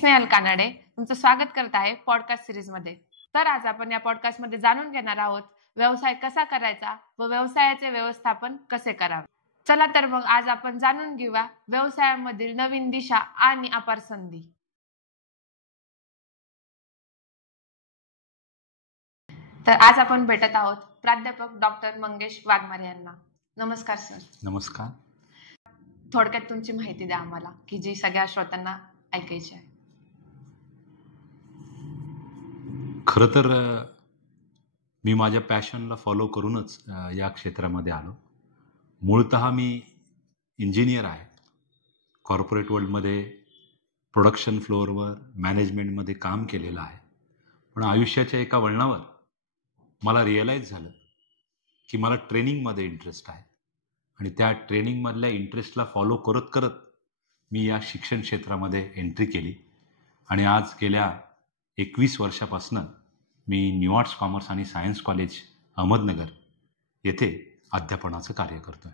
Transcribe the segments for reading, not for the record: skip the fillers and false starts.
स्नेहल कानडे तुमचं स्वागत करत आहे पॉडकास्ट सिरीजमध्ये. तर आज आपण या पॉडकास्टमध्ये जाणून घेणार आहोत व्यवसाय कसा करायचा व व्यवसायाचे व्यवस्थापन कसे करावे. चला तर मग आज आपण जाणून घेऊया व्यवसायामधील नवीन दिशा आणि अपार संधी. तर आज आपण भेटत आहोत प्राध्यापक डॉक्टर मंगेश वाघमारे यांना. नमस्कार सर. नमस्कार. थोडक्यात तुमची माहिती द्या आम्हाला की जी सगळ्या श्रोत्यांना ऐकायची आहे. खरं तर मी माझ्या पॅशनला फॉलो करूनच या क्षेत्रामध्ये आलो. मूळतः मी इंजिनियर आहे. कॉर्पोरेट वर्ल्डमध्ये प्रोडक्शन फ्लोअरवर मॅनेजमेंटमध्ये काम केलेलं आहे. पण आयुष्याच्या एका वळणावर मला रिअलाईज झालं की मला ट्रेनिंगमध्ये इंटरेस्ट आहे आणि त्या ट्रेनिंगमधल्या इंटरेस्टला फॉलो करत करत मी या शिक्षण क्षेत्रामध्ये एंट्री केली आणि आज गेल्या 21 वर्षापासून मी न्यू आर्ट्स कॉमर्स आणि सायन्स कॉलेज अहमदनगर येथे अध्यापनाचं कार्य करतोय.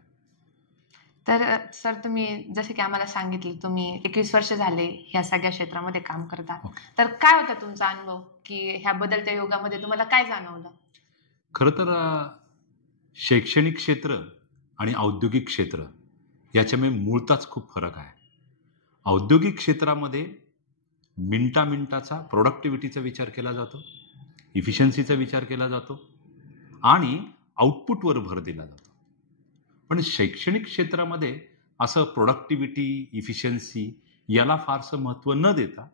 तर सर तुम्ही जसे की आम्हाला सांगितले तुम्ही 21 वर्ष झाले ह्या सगळ्या क्षेत्रामध्ये काम करतात. तर काय होता तुमचा अनुभव की ह्या बदलत्या युगामध्ये तुम्हाला काय जाणवलं? खरं तर शैक्षणिक क्षेत्र आणि औद्योगिक क्षेत्र याच्यामध्ये मूळतःच खूप फरक आहे. औद्योगिक क्षेत्रामध्ये मिनिटाचा प्रोडक्टिव्हिटीचा विचार केला जातो, इफिशियन्सीचा विचार केला जातो आणि आउटपुटवर भर दिला जातो. पण शैक्षणिक क्षेत्रामध्ये असं प्रोडक्टिव्हिटी, इफिशियन्सी याला फारसं महत्त्व न देता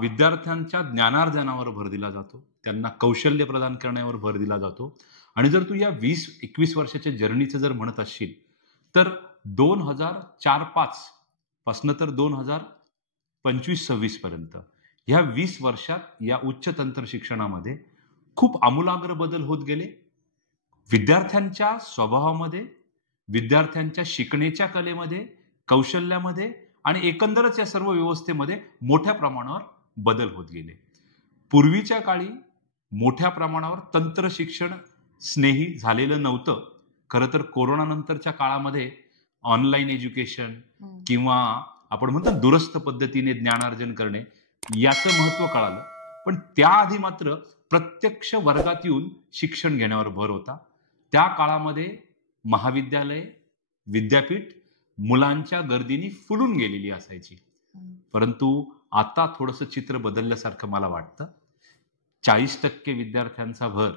विद्यार्थ्यांच्या ज्ञानार्जनावर भर दिला जातो, त्यांना कौशल्य प्रदान करण्यावर भर दिला जातो. आणि जर तू या 20-21 वर्षाच्या जर्नीचं जर म्हणत असशील तर 2004-05 पासनं तर 2025-26 पर्यंत ह्या 20 वर्षात या उच्च तंत्र शिक्षणामध्ये खूप आमूलाग्र बदल होत गेले. विद्यार्थ्यांच्या स्वभावामध्ये, विद्यार्थ्यांच्या शिकण्याच्या कलेमध्ये, कौशल्यामध्ये आणि एकंदरच या सर्व व्यवस्थेमध्ये मोठ्या प्रमाणावर बदल होत गेले. पूर्वीच्या काळी मोठ्या प्रमाणावर तंत्र शिक्षण स्नेही झालेलं नव्हतं. खरं तर कोरोना नंतरच्या काळामध्ये ऑनलाईन एज्युकेशन किंवा आपण म्हणतो दूरस्थ पद्धतीने ज्ञानार्जन करणे याचं महत्त्व कळालं. पण त्याआधी मात्र प्रत्यक्ष वर्गात येऊन शिक्षण घेण्यावर भर होता. त्या काळामध्ये महाविद्यालय, विद्यापीठ मुलांच्या गर्दीने फुलून गेलेली असायची. परंतु आता थोडंसं चित्र बदलल्यासारखं मला वाटतं. 40% विद्यार्थ्यांचा भर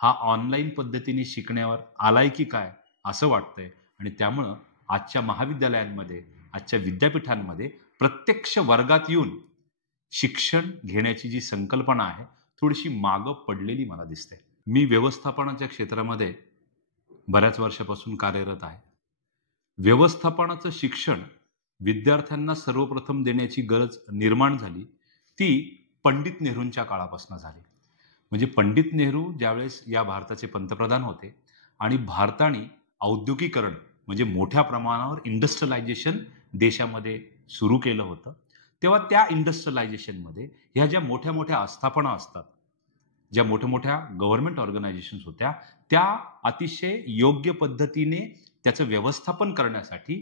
हा ऑनलाईन पद्धतीने शिकण्यावर आलाय की काय असं वाटतंय. आणि त्यामुळं आजच्या महाविद्यालयांमध्ये, आजच्या विद्यापीठांमध्ये प्रत्यक्ष वर्गात येऊन शिक्षण घेण्याची जी संकल्पना आहे थोडीशी मागं पडलेली मला दिसते. मी व्यवस्थापनाच्या क्षेत्रामध्ये बऱ्याच वर्षापासून कार्यरत आहे. व्यवस्थापनाचं शिक्षण विद्यार्थ्यांना सर्वप्रथम देण्याची गरज निर्माण झाली ती पंडित नेहरूंच्या काळापासून झाली. म्हणजे पंडित नेहरू ज्यावेळेस या भारताचे पंतप्रधान होते आणि भारताने औद्योगिकरण म्हणजे मोठ्या प्रमाणावर इंडस्ट्रियलायझेशन देशामध्ये सुरू केलं होतं, तेव्हा त्या इंडस्ट्रियलायझेशनमध्ये ह्या ज्या मोठ्या मोठ्या आस्थापना असतात, ज्या मोठ्या मोठ्या गव्हर्नमेंट ऑर्गनायझेशन्स होत्या, त्या अतिशय योग्य पद्धतीने त्याचं व्यवस्थापन करण्यासाठी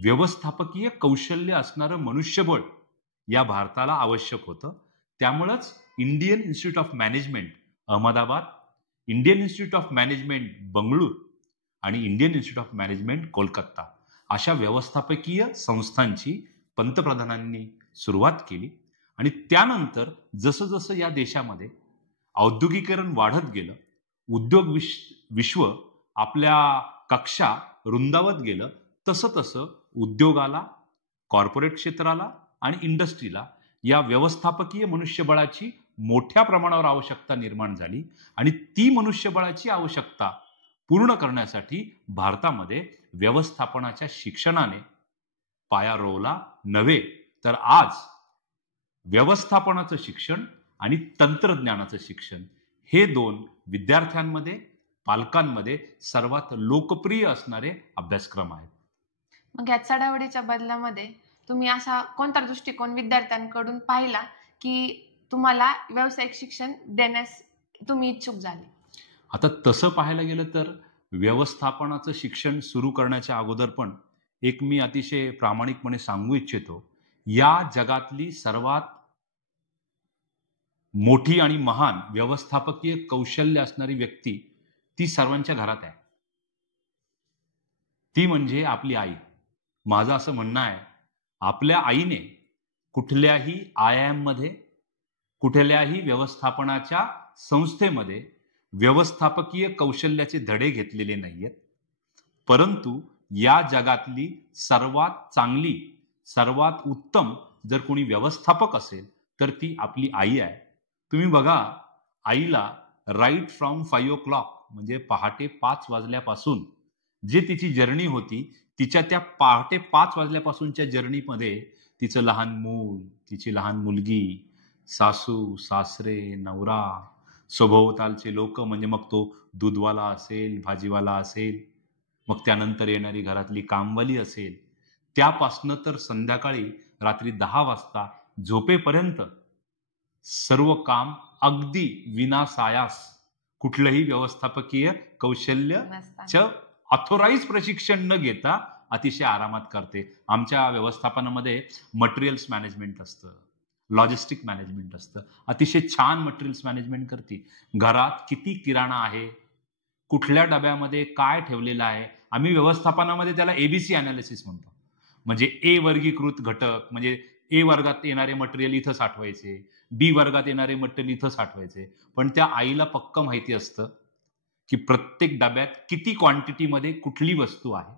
व्यवस्थापकीय कौशल्य असणारं मनुष्यबळ या भारताला आवश्यक होतं. त्यामुळंच Indian Institute of Management Ahmedabad, Indian Institute of Management Bangalore आणि Indian Institute of Management Kolkata अशा व्यवस्थापकीय संस्थांची पंतप्रधानांनी सुरुवात केली. आणि त्यानंतर जसं जसं या देशामध्ये औद्योगिकरण वाढत गेलं, उद्योग विश्व आपल्या कक्षा रुंदावत गेलं, तसं तसं उद्योगाला, कॉर्पोरेट क्षेत्राला आणि इंडस्ट्रीला या व्यवस्थापकीय मनुष्यबळाची मोठ्या प्रमाणावर आवश्यकता निर्माण झाली. आणि ती मनुष्यबळाची आवश्यकता पूर्ण करण्यासाठी भारतामध्ये व्यवस्थापनाच्या शिक्षणाने पाया रोवला नव्हे तर आज व्यवस्थापनाचं शिक्षण आणि तंत्रज्ञानाचं शिक्षण हे दोन विद्यार्थ्यांमध्ये, पालकांमध्ये सर्वात लोकप्रिय असणारे अभ्यासक्रम आहेत. मग या चढावडीच्या बदलामध्ये तुम्ही असा कोणता दृष्टिकोन विद्यार्थ्यांकडून पाहिला की तुम्हाला व्यावसायिक शिक्षण देण्यास तुम्ही इच्छुक झाले? आता तसं पाहायला गेलं तर व्यवस्थापनाचं शिक्षण सुरू करण्याच्या अगोदर पण एक मी अतिशय प्रामाणिकपणे सांगू इच्छितो या जगातली सर्वात मोठी आणि महान व्यवस्थापकीय कौशल्य असणारी व्यक्ती ती सर्वांच्या घरात आहे. ती म्हणजे आपली आई. माझं असं म्हणणं आहे, आपल्या आईने कुठल्याही IIM मध्ये, कुठल्याही व्यवस्थापनाच्या संस्थेमध्ये व्यवस्थापकीय कौशल्याचे धडे घेतलेले नाहीयेत, परंतु या जगातली सर्वात चांगली, सर्वात उत्तम जर कोणी व्यवस्थापक असेल तर ती आपली आई आहे. तुम्ही बघा, आईला राईट फ्रॉम 5 o'clock म्हणजे पहाटे 5 वाजल्यापासून जे तिची जर्नी होती, तिच्या त्या पहाटे 5 वाजल्यापासूनच्या जर्नीमध्ये तिचं लहान मूल, तिची लहान मुलगी, सासू सासरे, नवरा, सभोवतालचे लोक, म्हणजे मग तो दूधवाला असेल, भाजीवाला असेल, मग त्यानंतर येणारी घरातली कामवाली असेल, त्यापासनं तर संध्याकाळी रात्री 10 वाजता झोपेपर्यंत सर्व काम अगदी विनासायास, कुठलंही व्यवस्थापकीय कौशल्याचं ऑथोराइज प्रशिक्षण न घेता अतिशय आरामात करते. आमच्या व्यवस्थापनामध्ये मटेरियल्स मॅनेजमेंट असतं, लॉजिस्टिक मॅनेजमेंट असतं, अतिशय छान मटेरियल्स मॅनेजमेंट करते. घरात किती किराणा आहे, कुठल्या डब्यामध्ये काय ठेवलेलं आहे, आम्ही व्यवस्थापनामध्ये त्याला ABC अनालिसिस म्हणतो. म्हणजे A वर्गीकृत घटक, म्हणजे A वर्गात येणारे मटेरियल इथं साठवायचे, B वर्गात येणारे मटेरियल इथं साठवायचे. पण त्या आईला पक्क माहिती असतं की प्रत्येक डब्यात किती क्वांटिटीमध्ये कुठली वस्तू आहे.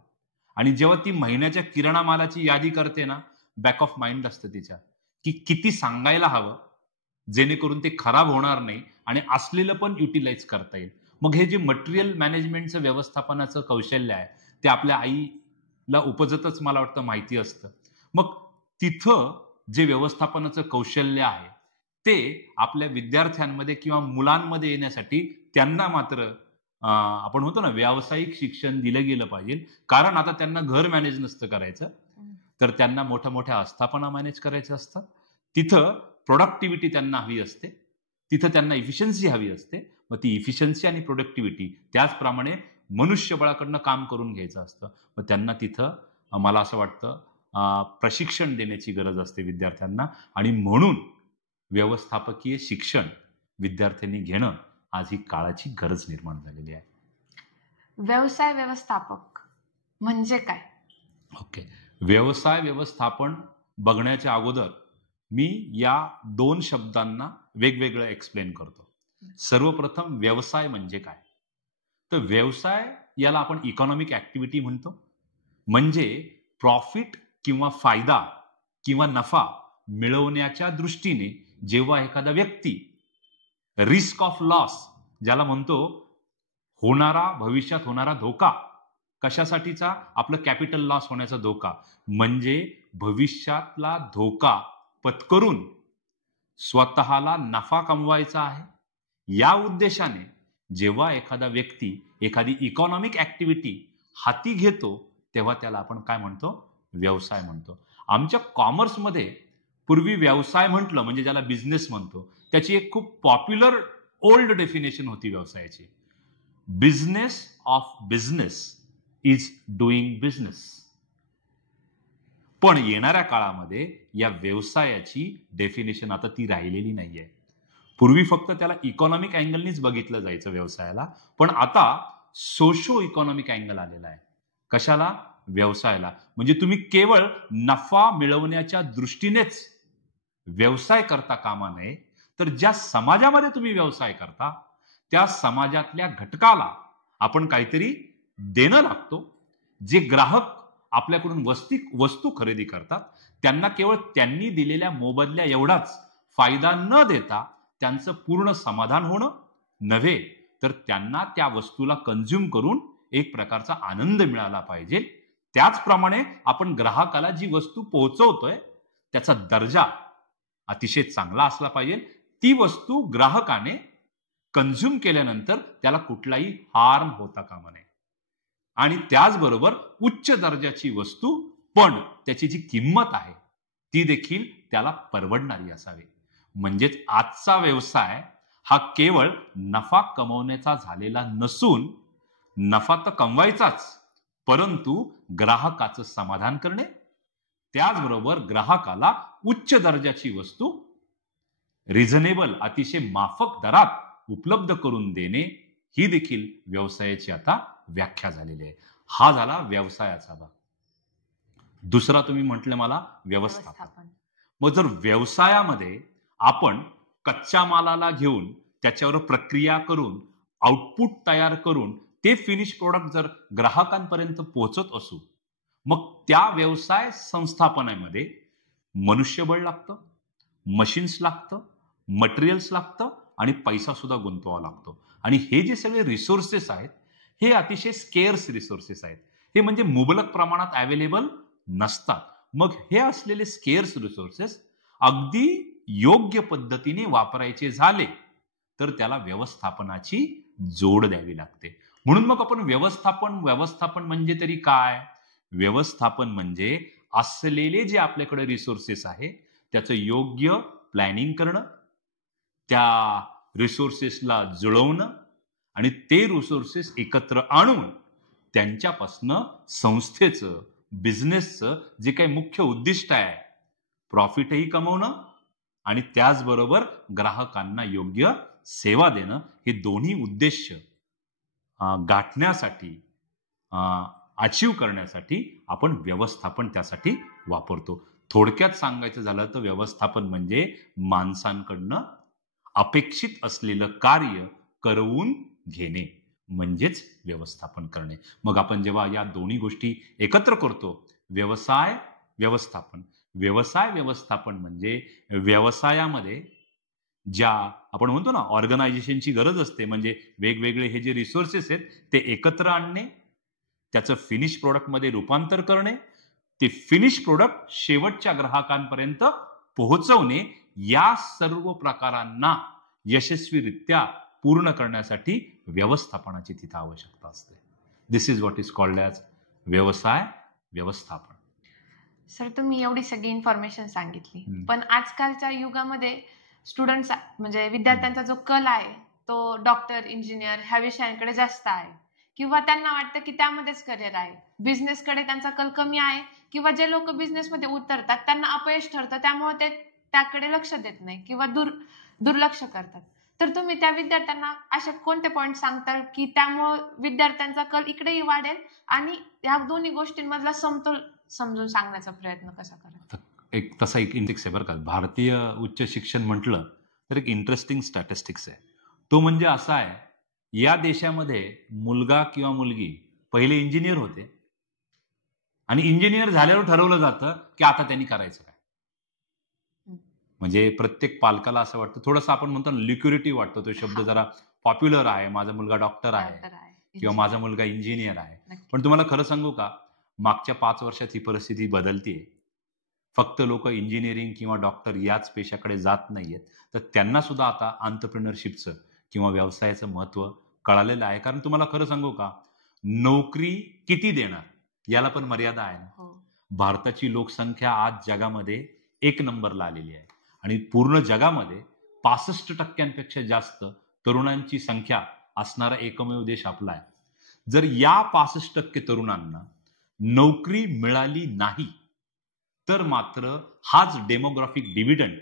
आणि जेव्हा ती महिन्याच्या किराणा मालाची यादी करते ना, बॅक ऑफ माइंड असतं तिच्या की किती सांगायला हवं जेणेकरून ते खराब होणार नाही आणि असलेलं पण युटिलाइज करता येईल. मग हे जे मटेरियल मॅनेजमेंटचं व्यवस्थापनाचं कौशल्य आहे ते आपल्या आईला उपजतच मला वाटतं माहिती असतं. मग तिथं जे व्यवस्थापनाचं कौशल्य आहे ते आपल्या विद्यार्थ्यांमध्ये किंवा मुलांमध्ये येण्यासाठी त्यांना मात्र आपण म्हणतो ना व्यावसायिक शिक्षण दिलं गेलं पाहिजे. कारण आता त्यांना घर मॅनेज नसतं करायचं, तर त्यांना मोठ्या मोठ्या आस्थापना मॅनेज करायच्या असतात. तिथं प्रोडक्टिव्हिटी त्यांना हवी असते, तिथं त्यांना इफिशियन्सी हवी असते. मग ती इफिशियन्सी आणि प्रोडक्टिव्हिटी त्याचप्रमाणे मनुष्यबळाकडनं काम करून घ्यायचं असतं. मग त्यांना तिथं मला असं वाटतं प्रशिक्षण देण्याची गरज असते विद्यार्थ्यांना. आणि म्हणून व्यवस्थापकीय शिक्षण विद्यार्थ्यांनी घेणं आज ही काळाची गरज निर्माण झालेली आहे. व्यवसाय व्यवस्थापक म्हणजे काय? ओके, व्यवसाय व्यवस्थापन बघण्याच्या अगोदर मी या 2 शब्दांना वेगवेगळं एक्सप्लेन करतो. सर्वप्रथम व्यवसाय म्हणजे काय? तर व्यवसाय याला आपण इकॉनॉमिक ऍक्टिव्हिटी म्हणतो. म्हणजे प्रॉफिट किंवा फायदा किंवा नफा मिळवण्याच्या दृष्टीने जेव्हा एखादा व्यक्ती रिस्क ऑफ लॉस, ज्याला म्हणतो भविष्यात होणारा धोका, कशासाठीचा? आपलं कॅपिटल लॉस होण्याचा धोका, म्हणजे भविष्यातला धोका पत्करून स्वतःला नफा कमवायचा आहे. या उद्देशाने जेव्हा एखादा व्यक्ती एखादी इकॉनॉमिक ऍक्टिव्हिटी हाती घेतो तेव्हा त्याला आपण काय म्हणतो? व्यवसाय म्हणतो. आमच्या कॉमर्समध्ये पूर्वी व्यवसाय म्हटलं म्हणजे ज्याला बिझनेस म्हणतो, त्याची एक खूप पॉप्युलर ओल्ड डेफिनेशन होती व्यवसायाची. Business of business is doing business. पण येणाऱ्या काळामध्ये या व्यवसायाची डेफिनेशन आता ती राहिलेली नाहीये. पूर्वी फक्त त्याला इकॉनॉमिक अँगलनीच बघितलं जायचं व्यवसायाला, पण आता सोशो इकॉनॉमिक अँगल आलेला आहे. कशाला? व्यवसायाला. म्हणजे तुम्ही केवळ नफा मिळवण्याच्या दृष्टीनेच व्यवसाय करता कामा नये, तर ज्या समाजामध्ये तुम्ही व्यवसाय करता त्या समाजातल्या घटकाला आपण काहीतरी देणं लागतो. जे ग्राहक आपल्याकडून वस्तू खरेदी करतात त्यांना केवळ त्यांनी दिलेल्या मोबदल्या एवढाच फायदा न देता त्यांचं पूर्ण समाधान होणं नव्हे, तर त्यांना त्या वस्तूला कंझ्युम करून एक प्रकारचा आनंद मिळाला पाहिजे. त्याचप्रमाणे आपण ग्राहकाला जी वस्तू पोहोचवतोय त्याचा दर्जा अतिशय चांगला असला पाहिजे. ती वस्तू ग्राहकाने कंझ्युम केल्यानंतर त्याला कुठलाही हार्म होता कामा नये. आणि त्याचबरोबर उच्च दर्जाची वस्तू पण त्याची जी किंमत आहे ती देखील त्याला परवडणारी असावी. म्हणजेच आजचा व्यवसाय हा केवळ नफा कमवण्याचा झालेला नसून, नफा तर कमवायचाच, परंतु ग्राहकाचं समाधान करणे, त्याचबरोबर ग्राहकाला उच्च दर्जाची वस्तू रिझनेबल अतिशय माफक दरात उपलब्ध करून देणे ही देखील व्यवसायाची आता व्याख्या झालेली आहे. हा झाला व्यवसायाचा भाग. दुसरा तुम्ही म्हटलं मला व्यवस्थापन. मग जर व्यवसायामध्ये आपण कच्च्या मालाला घेऊन त्याच्यावर प्रक्रिया करून आउटपुट तयार करून ते फिनिश प्रोडक्ट जर ग्राहकांपर्यंत पोहोचत असू, मग त्या व्यवसाय संस्थापनामध्ये मनुष्यबळ लागतं, मशीन्स लागतं, मटेरियल्स लागतं आणि पैसा सुद्धा गुंतवावा लागतो. आणि हे जे सगळे रिसोर्सेस आहेत हे अतिशय स्केअर्स रिसोर्सेस आहेत. हे म्हणजे मुबलक प्रमाणात अवेलेबल नसतात. मग हे असलेले स्केअर्स रिसोर्सेस अगदी योग्य पद्धतीने वापरायचे झाले तर त्याला व्यवस्थापनाची जोड द्यावी लागते. म्हणून मग आपण व्यवस्थापन म्हणजे तरी काय? व्यवस्थापन म्हणजे असलेले जे आपल्याकडे रिसोर्सेस आहे त्याचं योग्य प्लॅनिंग करणं, त्या रिसोर्सेसला जुळवणं आणि ते रिसोर्सेस एकत्र आणून त्यांच्यापासनं संस्थेचं, बिझनेसचं जे काही मुख्य उद्दिष्ट आहे, प्रॉफिटही कमवणं आणि त्याचबरोबर ग्राहकांना योग्य सेवा देणं, हे दोन्ही उद्देश गाठण्यासाठी, अचीव करण्यासाठी आपण व्यवस्थापन त्यासाठी वापरतो. थोडक्यात सांगायचं झालं तर व्यवस्थापन म्हणजे माणसांकडनं अपेक्षित असलेलं कार्य करवून घेणे म्हणजेच व्यवस्थापन करणे. मग आपण जेव्हा या दोन्ही गोष्टी एकत्र करतो, व्यवसाय व्यवस्थापन म्हणजे व्यवसायामध्ये ज्या आपण म्हणतो ना ऑर्गनायझेशनची गरज असते, म्हणजे वेगवेगळे हे जे रिसोर्सेस आहेत ते एकत्र आणणे, त्याचं फिनिश प्रोडक्टमध्ये रूपांतर करणे, ते फिनिश प्रोडक्ट शेवटच्या ग्राहकांपर्यंत पोहोचवणे, या सर्व प्रकारांना यशस्वीरित्या पूर्ण करण्यासाठी व्यवस्थापनाची तिथे आवश्यकता असते. This is what is called as व्यवस्थापन. सर, तुम्ही एवढी सगळी इन्फॉर्मेशन सांगितली, पण आजकालच्या युगामध्ये स्टुडंट्स म्हणजे विद्यार्थ्यांचा जो कल आहे तो डॉक्टर, इंजिनियर ह्या विषयांकडे जास्त आहे, किंवा त्यांना वाटतं की त्यामध्येच करिअर आहे. बिझनेसकडे त्यांचा कल कमी आहे, किंवा जे लोक बिझनेसमध्ये उतरतात त्यांना अपयश ठरतं, त्यामुळे ते त्याकडे लक्ष देत नाही किंवा दुर्लक्ष करतात. तर तुम्ही त्या विद्यार्थ्यांना असे कोणते पॉइंट सांगताल की त्यामुळे विद्यार्थ्यांचा कल इकडेही वाढेल आणि या दोन्ही गोष्टींमधला समतोल समजून सांगण्याचा प्रयत्न कसा करायचा? तसा एक इंडेक्स आहे बरं का. भारतीय उच्च शिक्षण म्हटलं तर एक इंटरेस्टिंग स्टॅटिस्टिक्स आहे. तो म्हणजे असा आहे, या देशामध्ये मुलगा किंवा मुलगी पहिले इंजिनियर होते आणि इंजिनियर झाल्यावर ठरवलं जातं की आता त्यांनी करायचं काय. म्हणजे प्रत्येक पालकाला असं वाटतं, थोडंसं आपण म्हणतो ना लिक्युरिटी वाटतो, तो शब्द जरा पॉप्युलर आहे, माझा मुलगा डॉक्टर आहे किंवा माझा मुलगा इंजिनियर आहे. पण तुम्हाला खरं सांगू का, मागच्या 5 वर्षात ही परिस्थिती बदलतीये. फक्त लोक इंजिनिअरिंग किंवा डॉक्टर याच पेशाकडे जात नाहीयेत, तर त्यांना सुद्धा आता एंटरप्रेन्योरशिपचं किंवा व्यवसायाचं महत्व कळालेलं आहे. कारण तुम्हाला खरं सांगू का, नोकरी किती देणार याला पण मर्यादा आहे ना. भारताची लोकसंख्या आज जगामध्ये 1 नंबरला आलेली आहे आणि पूर्ण जगामध्ये 65% जास्त तरुणांची संख्या असणारा एकमेव देश आपला आहे. जर या 65% तरुणांना नोकरी मिळाली नाही तर मात्र हाच डेमोग्राफिक डिव्हिडंड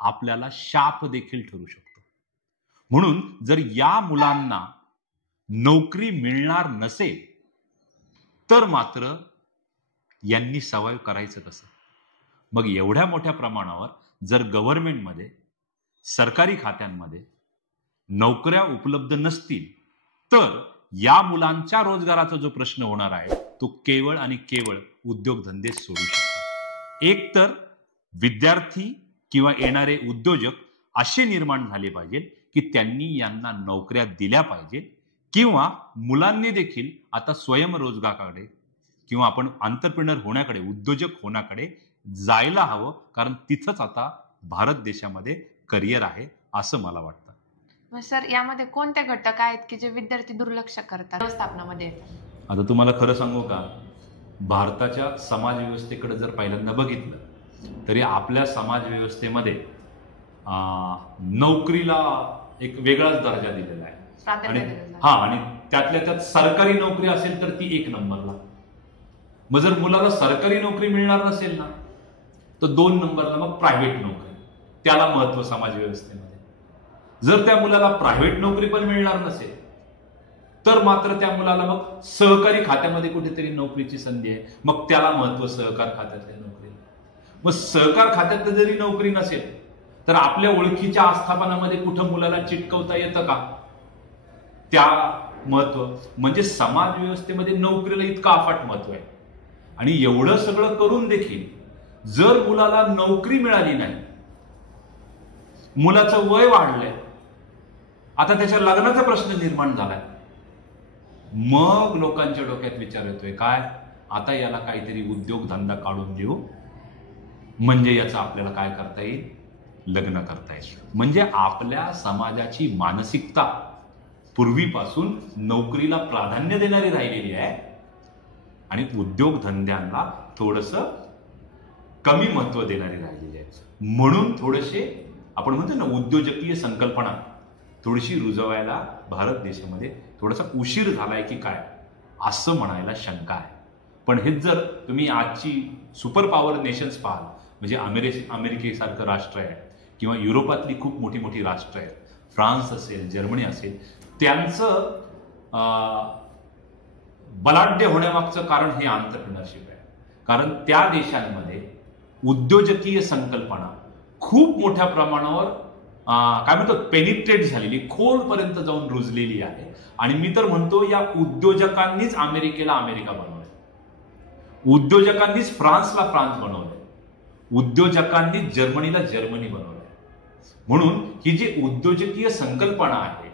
आपल्याला शाप देखील ठरू शकतो. म्हणून जर या मुलांना नोकरी मिळणार नसेल तर मात्र यांनी सर्व्हाइव्ह करायचं कसं? मग एवढ्या मोठ्या प्रमाणावर जर गव्हर्नमेंटमध्ये, सरकारी खात्यांमध्ये नोकऱ्या उपलब्ध नसतील तर या मुलांच्या रोजगाराचा जो प्रश्न होणार आहे तो केवळ आणि केवळ उद्योगधंदे सोडू शकतात. एक तर विद्यार्थी किंवा येणारे उद्योजक असे निर्माण झाले पाहिजे की त्यांनी यांना नोकऱ्या दिल्या पाहिजे, किंवा मुलांनी देखील आता स्वयंरोजगाराकडे किंवा आपण एंटरप्रेन्योर होण्याकडे, उद्योजक होण्याकडे जायला हवं. कारण तिथंच आता भारत देशामध्ये करिअर आहे असं मला वाटतं. मग सर, यामध्ये कोणते घटक आहेत की जे विद्यार्थी दुर्लक्ष करतात व्यवस्थापनामध्ये? आता तुम्हाला खरं सांगू का, भारताच्या समाज व्यवस्थेकडे जर पहिल्यांदा बघितलं तरी आपल्या समाज व्यवस्थेमध्ये नोकरीला एक वेगळाच दर्जा दिलेला आहे. आणि त्यातल्या त्यात सरकारी नोकरी असेल तर ती 1 नंबरला. मग जर मुलाला सरकारी नोकरी मिळणार नसेल ना तर 2 नंबरला मग प्रायव्हेट नोकरी, त्याला महत्व समाज व्यवस्थेमध्ये. जर त्या मुलाला प्रायव्हेट नोकरी पण मिळणार नसेल तर मात्र त्या मुलाला मग सहकारी खात्यामध्ये कुठेतरी नोकरीची संधी आहे, मग त्याला महत्व सहकार खात्यातल्या नोकरी. मग सहकार खात्यात जरी नोकरी नसेल तर आपल्या ओळखीच्या आस्थापनामध्ये कुठं मुलाला चिटकवता येतं का, त्या महत्व. म्हणजे समाज व्यवस्थेमध्ये नोकरीला इतकं अफाट महत्व आहे. आणि एवढं सगळं करून देखील जर मुलाला नोकरी मिळाली नाही, मुलाचं वय वाढलंय, आता त्याच्या लग्नाचा प्रश्न निर्माण झालाय, मग लोकांच्या डोक्यात विचार येतोय काय, आता याला काहीतरी उद्योगधंदा काढून देऊ, म्हणजे याचं आपल्याला काय करता येईल, लग्न करता येईल. म्हणजे आपल्या समाजाची मानसिकता पूर्वीपासून नोकरीला प्राधान्य देणारी राहिलेली आहे आणि उद्योगधंद्यांना थोडंसं कमी महत्व देणारी राहिलेली आहे. म्हणून थोडेसे आपण म्हणतो ना, उद्योजकीय संकल्पना थोडीशी रुजवायला भारत देशामध्ये थोडासा उशीर झालाय की काय, असं म्हणायला शंका आहे. पण हेच जर तुम्ही आजची सुपर पॉवर नेशन्स पाहाल, म्हणजे अमेरिकेसारखं राष्ट्र आहे किंवा युरोपातली खूप मोठी मोठी राष्ट्र आहेत, फ्रान्स असेल, जर्मनी असेल, त्यांचं बलाढ्य होण्यामागचं कारण हे एंटरप्रेन्योरशिप आहे. कारण त्या देशांमध्ये उद्योजकीय संकल्पना खूप मोठ्या प्रमाणावर काय म्हणतो पेनिट्रेट झालेली, खोलपर्यंत जाऊन रुजलेली आहे. आणि मी तर म्हणतो या उद्योजकांनीच अमेरिकेला अमेरिका बनवलंय, उद्योजकांनीच फ्रान्सला फ्रान्स बनवलंय, उद्योजकांनीच जर्मनीला जर्मनी बनवलंय. म्हणून ही जी उद्योजकीय संकल्पना आहे,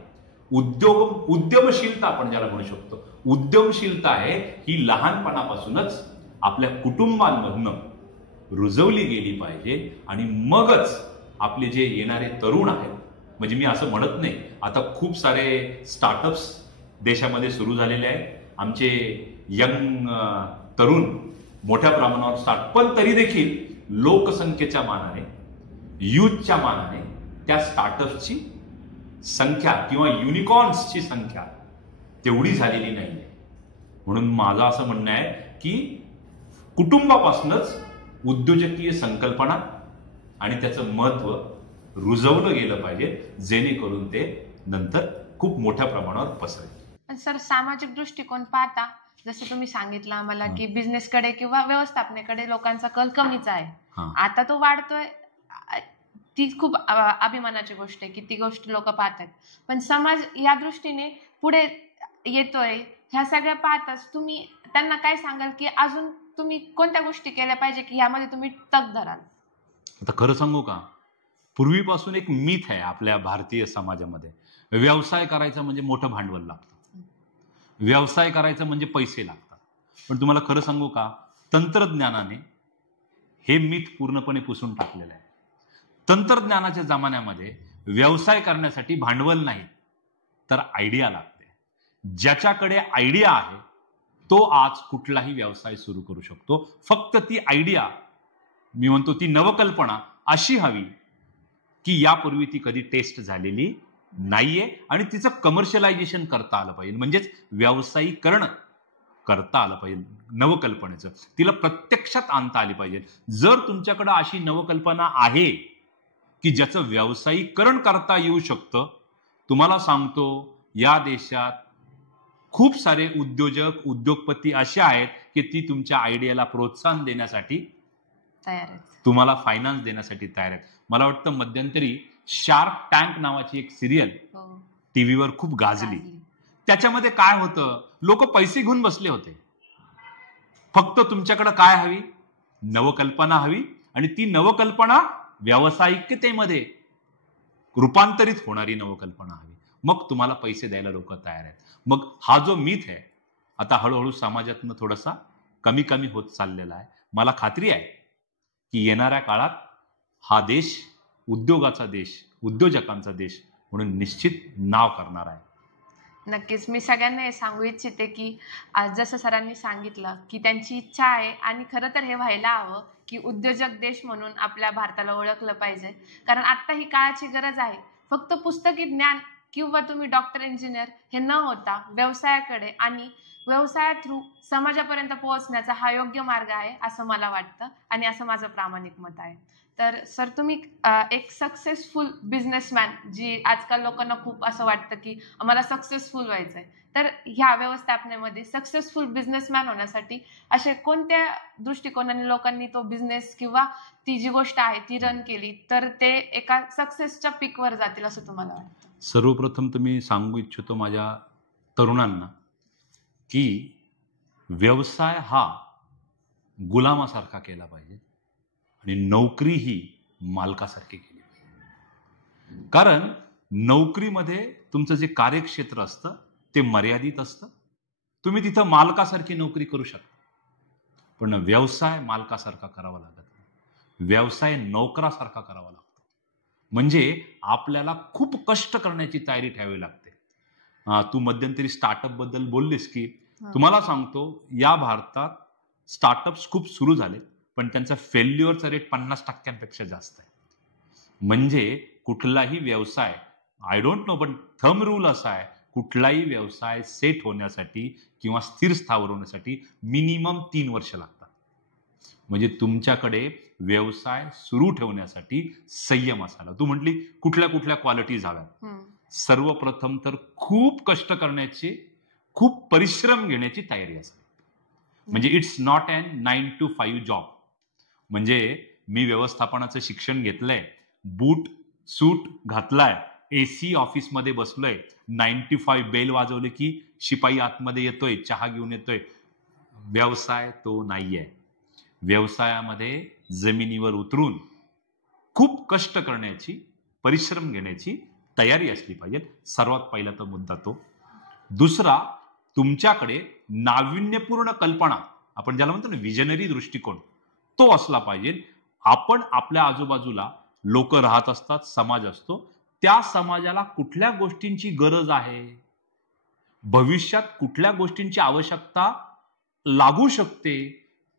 उद्यमशीलता आपण ज्याला म्हणू शकतो, उद्यमशीलता आहे, ही लहानपणापासूनच आपल्या कुटुंबांमधनं रुजवली गेली पाहिजे. आणि मगच आपले जे येणारे तरुण आहेत, म्हणजे मी असं म्हणत नाही, आता खूप सारे स्टार्टअप्स देशामध्ये सुरू झालेले आहेत, आमचे यंग तरुण मोठ्या प्रमाणावर पण तरी देखील लोकसंख्येच्या मानाने, युथच्या मानाने त्या स्टार्टअप्सची संख्या किंवा युनिकॉर्न्सची संख्या तेवढी झालेली नाहीये. म्हणून माझं असं म्हणणं आहे की कुटुंबापासूनच उद्योजकीय संकल्पना आणि त्याचं महत्व रुजवलं गेलं पाहिजे, जेणेकरून ते नंतर खूप मोठ्या प्रमाणावर पसरेल. सर, सामाजिक दृष्टिकोन पाहता जसं तुम्ही सांगितलं आम्हाला की बिझनेसकडे किंवा व्यवस्थापनेकडे लोकांचा कल कमीच आहे, आता तो वाढतोय, ती खूप अभिमानाची गोष्ट आहे की ती गोष्ट लोक पाहतात. पण समाज या दृष्टीने पुढे येतोय, ह्या सगळ्या पाहताच तुम्ही त्यांना काय सांगाल की अजून तुम्ही कोणत्या गोष्टी केल्या पाहिजे की यामध्ये तुम्ही तग धराल? आता खरं सांगू का, पूर्वीपासून एक मिथ आहे आपल्या भारतीय समाजामध्ये, व्यवसाय करायचा म्हणजे मोठं भांडवल लागतं, व्यवसाय करायचं म्हणजे पैसे लागतात. पण तुम्हाला खरं सांगू का, तंत्रज्ञानाने हे मिथ पूर्णपणे पुसून टाकलेलं आहे. तंत्रज्ञानाच्या जमान्यामध्ये व्यवसाय करण्यासाठी भांडवल नाही तर आयडिया लागते. ज्याच्याकडे आयडिया आहे तो आज कुठलाही व्यवसाय सुरू करू शकतो. फक्त ती आयडिया, मी म्हणतो ती नवकल्पना अशी हवी की यापूर्वी ती कधी टेस्ट झालेली नाहीये आणि तिचं कमर्शियलायझेशन करता आलं पाहिजे, म्हणजेच व्यावसायिकरण करता आलं पाहिजे नवकल्पनेचं, तिला प्रत्यक्षात आणता आली पाहिजे. जर तुमच्याकडे अशी नवकल्पना आहे की ज्याचं व्यावसायिकरण करता येऊ शकतं, तुम्हाला सांगतो या देशात खूप सारे उद्योजक, उद्योगपती असे आहेत की ती तुमच्या आयडियाला प्रोत्साहन देण्यासाठी तयार आहेत, तुम्हाला फायनान्स देण्यासाठी तयार आहेत. मला वाटतं मध्यंतरी शार्क टँक नावाची एक सिरियल टीव्हीवर खूप गाजली. त्याच्यामध्ये काय होतं, लोक पैसे घेऊन बसले होते, फक्त तुमच्याकडे काय हवी, नवकल्पना हवी आणि ती नवकल्पना व्यावसायिकतेमध्ये रूपांतरित होणारी नवकल्पना हवी, मग तुम्हाला पैसे द्यायला लोक तयार आहेत. मग हा जो मिथ आहे आता हळूहळू समाजातनं थोडासा कमी कमी होत चाललेला आहे. मला खात्री आहे की येणाऱ्या काळात हा देश उद्योगाचा देश, उद्योजकांचा देश म्हणून निश्चित नाव करणार आहे. नक्कीच. मी सगळ्यांना हे सांगू इच्छिते की आज जसं सरांनी सांगितलं की त्यांची इच्छा आहे आणि खरं तर हे व्हायला हवं की उद्योजक देश म्हणून आपल्या भारताला ओळखलं पाहिजे. कारण आता ही काळाची गरज आहे. फक्त पुस्तकी ज्ञान किंवा तुम्ही डॉक्टर, इंजिनियर हे न होता व्यवसायाकडे आणि व्यवसाया थ्रू समाजापर्यंत पोहोचण्याचा हा योग्य मार्ग आहे असं मला वाटतं आणि असं माझं प्रामाणिक मत आहे. तर सर तुम्ही एक सक्सेसफुल बिझनेसमॅन, जी आजकाल लोकांना खूप असं वाटतं की आम्हाला सक्सेसफुल व्हायचंय, तर ह्या व्यवस्थापनेमध्ये सक्सेसफुल बिझनेसमॅन होण्यासाठी असे कोणत्या दृष्टिकोनाने लोकांनी तो बिझनेस किंवा ती जी गोष्ट आहे ती रन केली तर ते एका सक्सेसच्या पीकवर जातील असं तुम्हाला वाटतं? सर्वप्रथम तर मी सांगू इच्छितो माझ्या तरुणांना की व्यवसाय हा गुलामासारखा केला पाहिजे आणि नोकरी ही मालकासारखी केली पाहिजे. कारण नोकरीमध्ये तुमचं जे कार्यक्षेत्र असतं ते मर्यादित असतं. तुम्ही तिथं मालकासारखी नोकरी करू शकता, पण व्यवसाय मालकासारखा करावा लागत नाही. व्यवसाय नोकरासारखा करावा लागतो. म्हणजे आपल्याला खूप कष्ट करण्याची तयारी ठेवावी लागते. तू मध्यंतरी स्टार्टअप बद्दल बोललीस की तुम्हाला सांगतो, या भारतात स्टार्टअप्स खूप सुरू झाले, पण त्यांचा फेल्युअरचा रेट 50% जास्त आहे. म्हणजे कुठलाही व्यवसाय, आय डोंट नो, पण थंब रूल असा आहे, कुठलाही व्यवसाय सेट होण्यासाठी किंवा स्थिर स्थावर होण्यासाठी मिनिमम 3 वर्ष लागतात. म्हणजे तुमच्याकडे व्यवसाय सुरू ठेवण्यासाठी संयम असायला. तू म्हटली कुठल्या कुठल्या क्वालिटीज हव्यात. सर्वप्रथम तर खूप कष्ट करण्याची, खूप परिश्रम घेण्याची तयारी असावी. म्हणजे it's not an 9 to 5 job. म्हणजे मी व्यवस्थापनाचं शिक्षण घेतलंय, बूट सूट घातलाय, एसी ऑफिसमध्ये बसलोय, 95 बेल वाजवले की शिपाई आतमध्ये येतोय, चहा घेऊन येतोय. व्यवसाय तो नाहीये. व्यवसायामध्ये जमिनीवर उतरून खूप कष्ट करण्याची, परिश्रम घेण्याची तयारी असली पाहिजे. सर्वात पहिला तर मुद्दा तो. दुसरा, तुमच्याकडे नाविन्यपूर्ण कल्पना, आपण ज्याला म्हणतो ना विजनरी दृष्टिकोन, तो असला पाहिजे. आपण आपल्या आजूबाजूला लोक राहत असतात, समाज असतो, त्या समाजाला कुठल्या गोष्टींची गरज आहे, भविष्यात कुठल्या गोष्टींची आवश्यकता लागू शकते,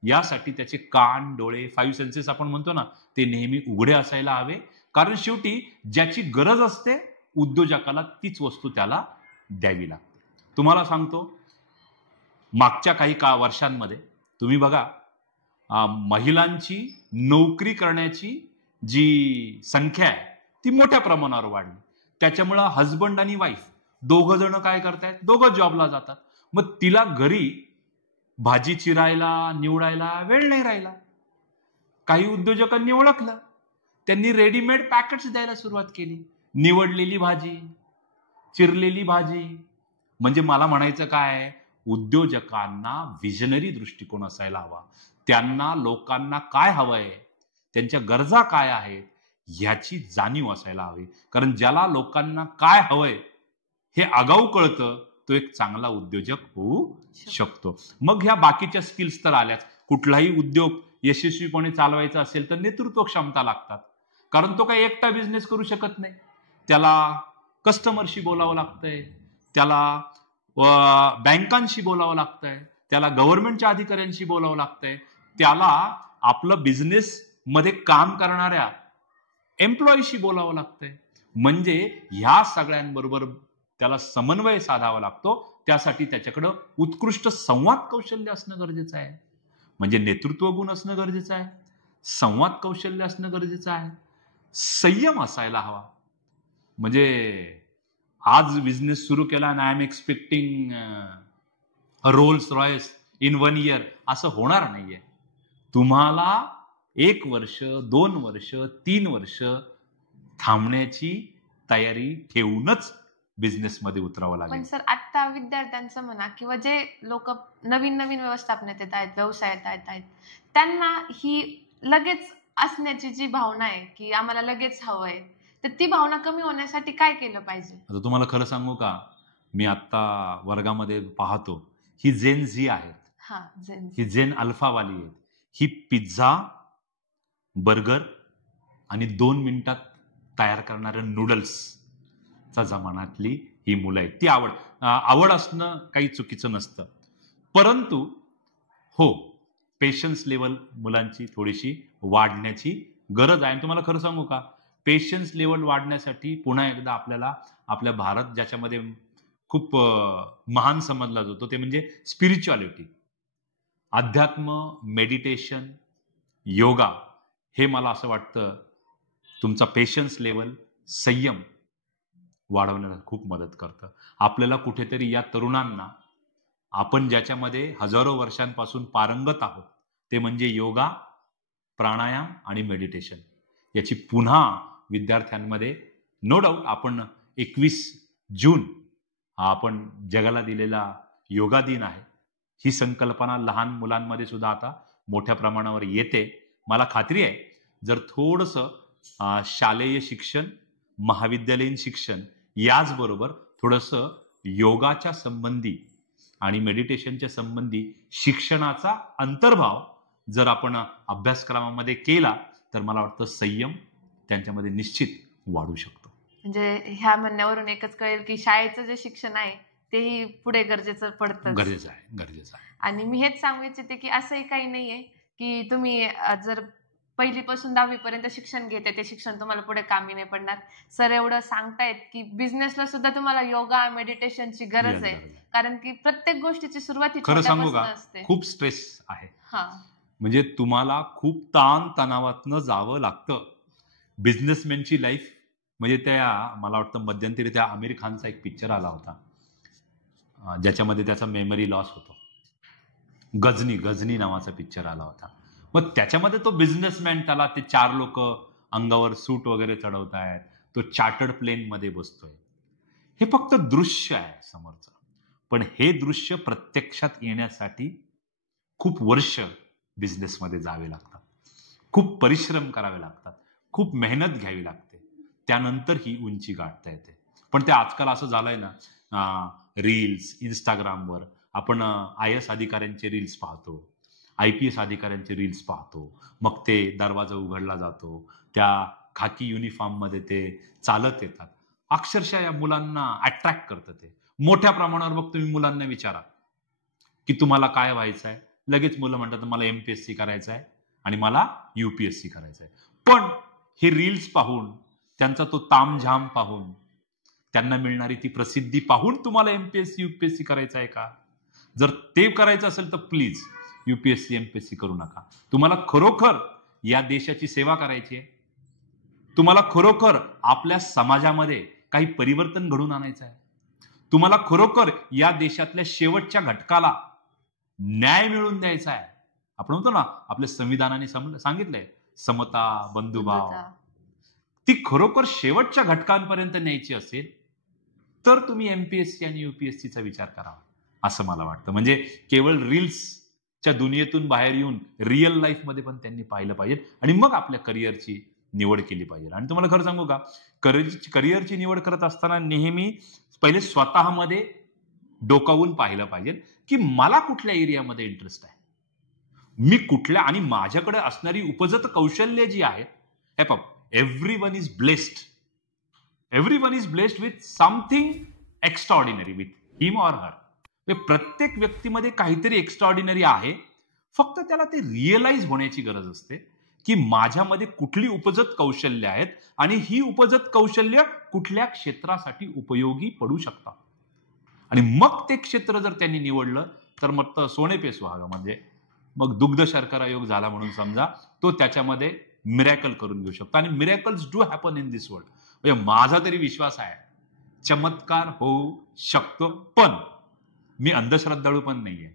यासाठी त्याचे कान, डोळे, 5 सेन्सेस आपण म्हणतो ना, ते नेहमी उघडे असायला हवे. कारण शेवटी ज्याची गरज असते उद्योजकाला तीच वस्तू त्याला द्यावी लागते. तुम्हाला सांगतो, मागच्या काही वर्षांमध्ये तुम्ही बघा, महिलांची नोकरी करण्याची जी संख्या आहे ती मोठ्या प्रमाणावर वाढली. त्याच्यामुळं हजबंड आणि वाईफ दोघं जण काय करतायत, दोघं जॉबला जातात. मग तिला घरी भाजी चिरायला, निवडायला वेळ नाही राहिला. काही उद्योजकांनी ओळखलं, त्यांनी रेडीमेड पॅकेट्स द्यायला सुरुवात केली. निवडलेली भाजी, चिरलेली भाजी. म्हणजे मला म्हणायचं काय, उद्योजकांना विजनरी दृष्टिकोन असायला हवा. त्यांना लोकांना काय हवंय, त्यांच्या गरजा काय आहेत ह्याची जाणीव असायला हवी. कारण ज्याला लोकांना काय हवंय हे आगाऊ कळतं, तो एक चांगला उद्योजक होऊ शकतो. मग ह्या बाकीच्या स्किल्स तर आल्याच. कुठलाही उद्योग यशस्वीपणे चालवायचा असेल तर नेतृत्व क्षमता लागतात. कारण तो काही एकटा बिझनेस करू शकत नाही. त्याला कस्टमरशी बोलावं लागतंय, त्याला बँकांशी बोलावं लागतंय, त्याला गव्हर्नमेंटच्या अधिकाऱ्यांशी बोलावं लागतंय, त्याला आपलं बिझनेस मध्ये काम करणाऱ्या एम्प्लॉईशी बोलावं लागतंय. म्हणजे ह्या सगळ्यांबरोबर त्याला समन्वय साधावा लागतो. त्यासाठी त्याच्याकडं उत्कृष्ट संवाद कौशल्य असणं गरजेचं आहे. म्हणजे नेतृत्व गुण असणं गरजेचं आहे, संवाद कौशल्य असणं गरजेचं आहे, संयम असायला हवा. म्हणजे आज बिझनेस सुरू केला आणि I am expecting Rolls Royce in 1 year, असं होणार नाहीये. तुम्हाला 1 वर्ष, 2 वर्ष, 3 वर्ष थांबण्याची तयारी ठेवूनच बिझनेसमध्ये उतरावं लागेल. पण सर, आता विद्यार्थ्यांचं म्हणा किंवा जे लोक नवीन नवीन व्यवस्थापनात येत आहेत, व्यवसायात येत आहेत, त्यांना ही लगेच असण्याची जी भावना आहे की आम्हाला लगेच हवंय, तर ती भावना कमी होण्यासाठी काय केलं पाहिजे? आता तुम्हाला खरं सांगू का, मी आता वर्गामध्ये पाहतो, ही जेन झी आहेत, ही जेन अल्फावाली आहेत. ही पिझ्झा, बर्गर आणि 2 मिनिटात तयार करणाऱ्या नूडल्सचा जमान्यातली ही मुलं आहेत. ती आवड असणं काही चुकीचं नसतं, परंतु हो, पेशन्स लेवल मुलांची थोडीशी वाढण्याची गरज आहे. आणि तुम्हाला खरं सांगू का, पेशन्स लेवल वाढण्यासाठी पुन्हा एकदा आपल्याला आपल्या भारत, ज्याच्यामध्ये खूप महान समजला जातो ते म्हणजे स्पिरिच्युअलिटी. अध्यात्म, मेडिटेशन, योगा हे मला असं वाटतं तुमचा पेशन्स लेवल, संयम वाढवण्याला खूप मदत करतं. आपल्याला कुठेतरी या तरुणांना आपण ज्याच्यामध्ये हजारो वर्षांपासून पारंगत आहोत ते म्हणजे योगा, प्राणायाम आणि मेडिटेशन याची पुन्हा विद्यार्थ्यांमध्ये, नो डाऊट आपण 21 जून हा आपण जगाला दिलेला योगा दिन आहे. ही संकल्पना लहान मुलांमध्ये सुद्धा आता मोठ्या प्रमाणावर येते. मला खात्री आहे जर थोडंसं शालेय शिक्षण, महाविद्यालयीन शिक्षण याचबरोबर थोडंसं योगाच्या संबंधी आणि मेडिटेशनच्या संबंधी शिक्षणाचा अंतर्भाव जर आपण अभ्यासक्रमामध्ये केला तर मला वाटतं संयम त्यांच्यामध्ये निश्चित वाढू शकतो. म्हणजे ह्या म्हणण्यावरून एकच कळेल की शाळेचं जे शिक्षण आहे तेही पुढे गरजेचं पडतं. गरजेचं आहे. आणि मी हेच सांगू इच्छिते की असंही काही नाहीये की तुम्ही जर 1ली पासून 10वी पर्यंत शिक्षण घेते ते शिक्षण तुम्हाला पुढे कामी नाही पडणार. सर एवढं सांगतायत की बिझनेसला सुद्धा तुम्हाला योगा, मेडिटेशनची गरज आहे. कारण की प्रत्येक गोष्टीची सुरुवात ही खरं सांगू छोट्यापासून का, असते. खूप स्ट्रेस आहे. म्हणजे तुम्हाला खूप ताण तणावातनं जावं लागतं. बिझनेसमॅनची लाईफ म्हणजे त्या मला वाटतं मध्यंतरी त्या आमिर खानचा एक पिक्चर आला होता ज्याच्यामध्ये त्याचा मेमरी लॉस होतो. गजनी नावाचा पिक्चर आला होता. मग त्याच्यामध्ये तो बिझनेसमॅन, त्याला ते 4 लोक अंगावर सूट वगैरे चढवतायत, तो चार्टर्ड प्लेन मध्ये बसतोय. हे फक्त दृश्य आहे समोरचं, पण हे दृश्य प्रत्यक्षात येण्यासाठी खूप वर्ष बिझनेसमध्ये जावे लागतात, खूप परिश्रम करावे लागतात, खूप मेहनत घ्यावी लागते, त्यानंतर ही उंची गाठता येते. पण ते आजकाल असं झालंय ना, रील्स, इंस्टाग्रामवर आपण IAS अधिकाऱ्यांचे रील्स पाहतो, IPS अधिकाऱ्यांचे रील्स पाहतो, मग ते दरवाजा उघडला जातो, त्या खाकी युनिफॉर्ममध्ये ते चालत येतात. अक्षरशः या मुलांना अट्रॅक्ट करतं ते. मोठ्या प्रमाणावर मग तुम्ही मुलांना विचारा की तुम्हाला काय व्हायचं आहे, लगेच मुलं म्हणतात मला MPSC करायचं आहे आणि मला UPSC करायचं आहे. पण हे रील्स पाहून, त्यांचा तो तामझाम पाहून, त्यांना मिळणारी ती प्रसिद्धी पाहून तुम्हाला MPSC UPSC करायचं आहे का? जर ते करायचं असेल तर प्लीज UPSC MPSC करू नका. तुम्हाला खरोखर या देशाची सेवा करायची आहे, तुम्हाला खरोखर आपल्या समाजामध्ये काही परिवर्तन घडवून आणायचं आहे, तुम्हाला खरोखर या देशातल्या शेवटच्या घटकाला न्याय मिळवून द्यायचा आहे. आपण म्हणतो ना आपल्या संविधानाने सांगितलंय समता, बंधुभाव, ती खरोखर शेवटच्या घटकांपर्यंत न्यायची असेल तर तुम्ही MPSC आणि UPSCचा विचार करावा असं मला वाटतं. म्हणजे केवळ रील्सच्या दुनियेतून बाहेर येऊन रिअल लाईफमध्ये पण त्यांनी पाहिलं पाहिजे आणि मग आपल्या करिअरची निवड केली पाहिजे. आणि तुम्हाला खरं सांगू का, करिअरची निवड करत असताना नेहमी पहिले स्वतःमध्ये डोकावून पाहिलं पाहिजे की मला कुठल्या एरियामध्ये इंटरेस्ट आहे, मी कुठल्या, आणि माझ्याकडे असणारी उपजत कौशल्य जी आहेत. हे पहा, everyone is blessed with something extraordinary with him or her. प्रत्येक व्यक्तीमध्ये काहीतरी एक्स्ट्राऑर्डिनरी आहे, फक्त त्याला ते रिअलाइज होण्याची गरज असते की माझ्यामध्ये कुठली उपजत कौशल्य आहेत आणि ही उपजत कौशल्य कुठल्या क्षेत्रासाठी उपयोगी पडू शकतात. आणि मग ते क्षेत्र जर त्यांनी निवडलं तर मग सोने पे सुहागा, म्हणजे मग दुग्ध शर्करा योग झाला म्हणून समजा, तो त्याच्यामध्ये मिरॅकल करून घेऊ शकतो. आणि miracles do happen in this world. म्हणजे माझा तरी विश्वास आहे चमत्कार होऊ शकतो, पण मी अंधश्रद्धाळू पण नाहीये,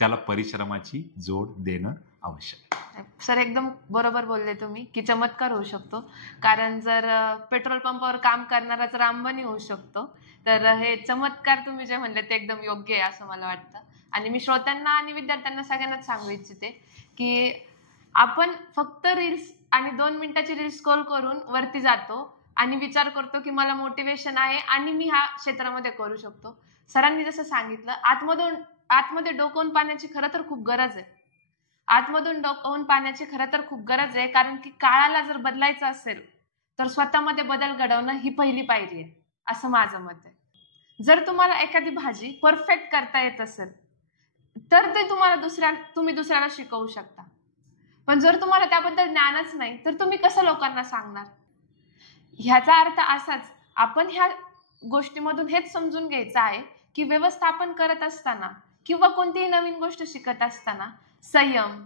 त्याला परिश्रमाची जोड देणं आवश्यक आहे. सर एकदम बरोबर बोलले तुम्ही की चमत्कार होऊ शकतो. कारण जर पेट्रोल पंपावर काम करणारा जर अंबानी होऊ शकतो, तर हे चमत्कार तुम्ही जे म्हणले ते एकदम योग्य आहे असं मला वाटतं. आणि मी श्रोत्यांना आणि विद्यार्थ्यांना सगळ्यांनाच सांगू इच्छिते की आपण फक्त रील्स आणि 2 मिनिटाची रील्स स्क्रॉल करून वरती जातो आणि विचार करतो की मला मोटिवेशन आहे आणि मी ह्या क्षेत्रामध्ये करू शकतो. सरांनी जसं सांगितलं, आतमध्ये डोकावून पाहण्याची खरं तर खूप गरज आहे. आतमधून डोकावून पाहण्याची खरं तर खूप गरज आहे. कारण की काळाला जर बदलायचं असेल तर स्वतःमध्ये बदल घडवणं ही पहिली पायरी आहे असं माझं मत आहे. जर तुम्हाला एखादी भाजी परफेक्ट करता येत असेल तर ते तुम्ही दुसऱ्याला शिकवू शकता. पण जर तुम्हाला त्याबद्दल ज्ञानच नाही तर तुम्ही कसं लोकांना सांगणार? ह्याचा अर्थ असाच, आपण ह्या गोष्टीमधून हेच समजून घ्यायचं आहे की व्यवस्थापन करत असताना किंवा कोणतीही नवीन गोष्ट शिकत असताना संयम,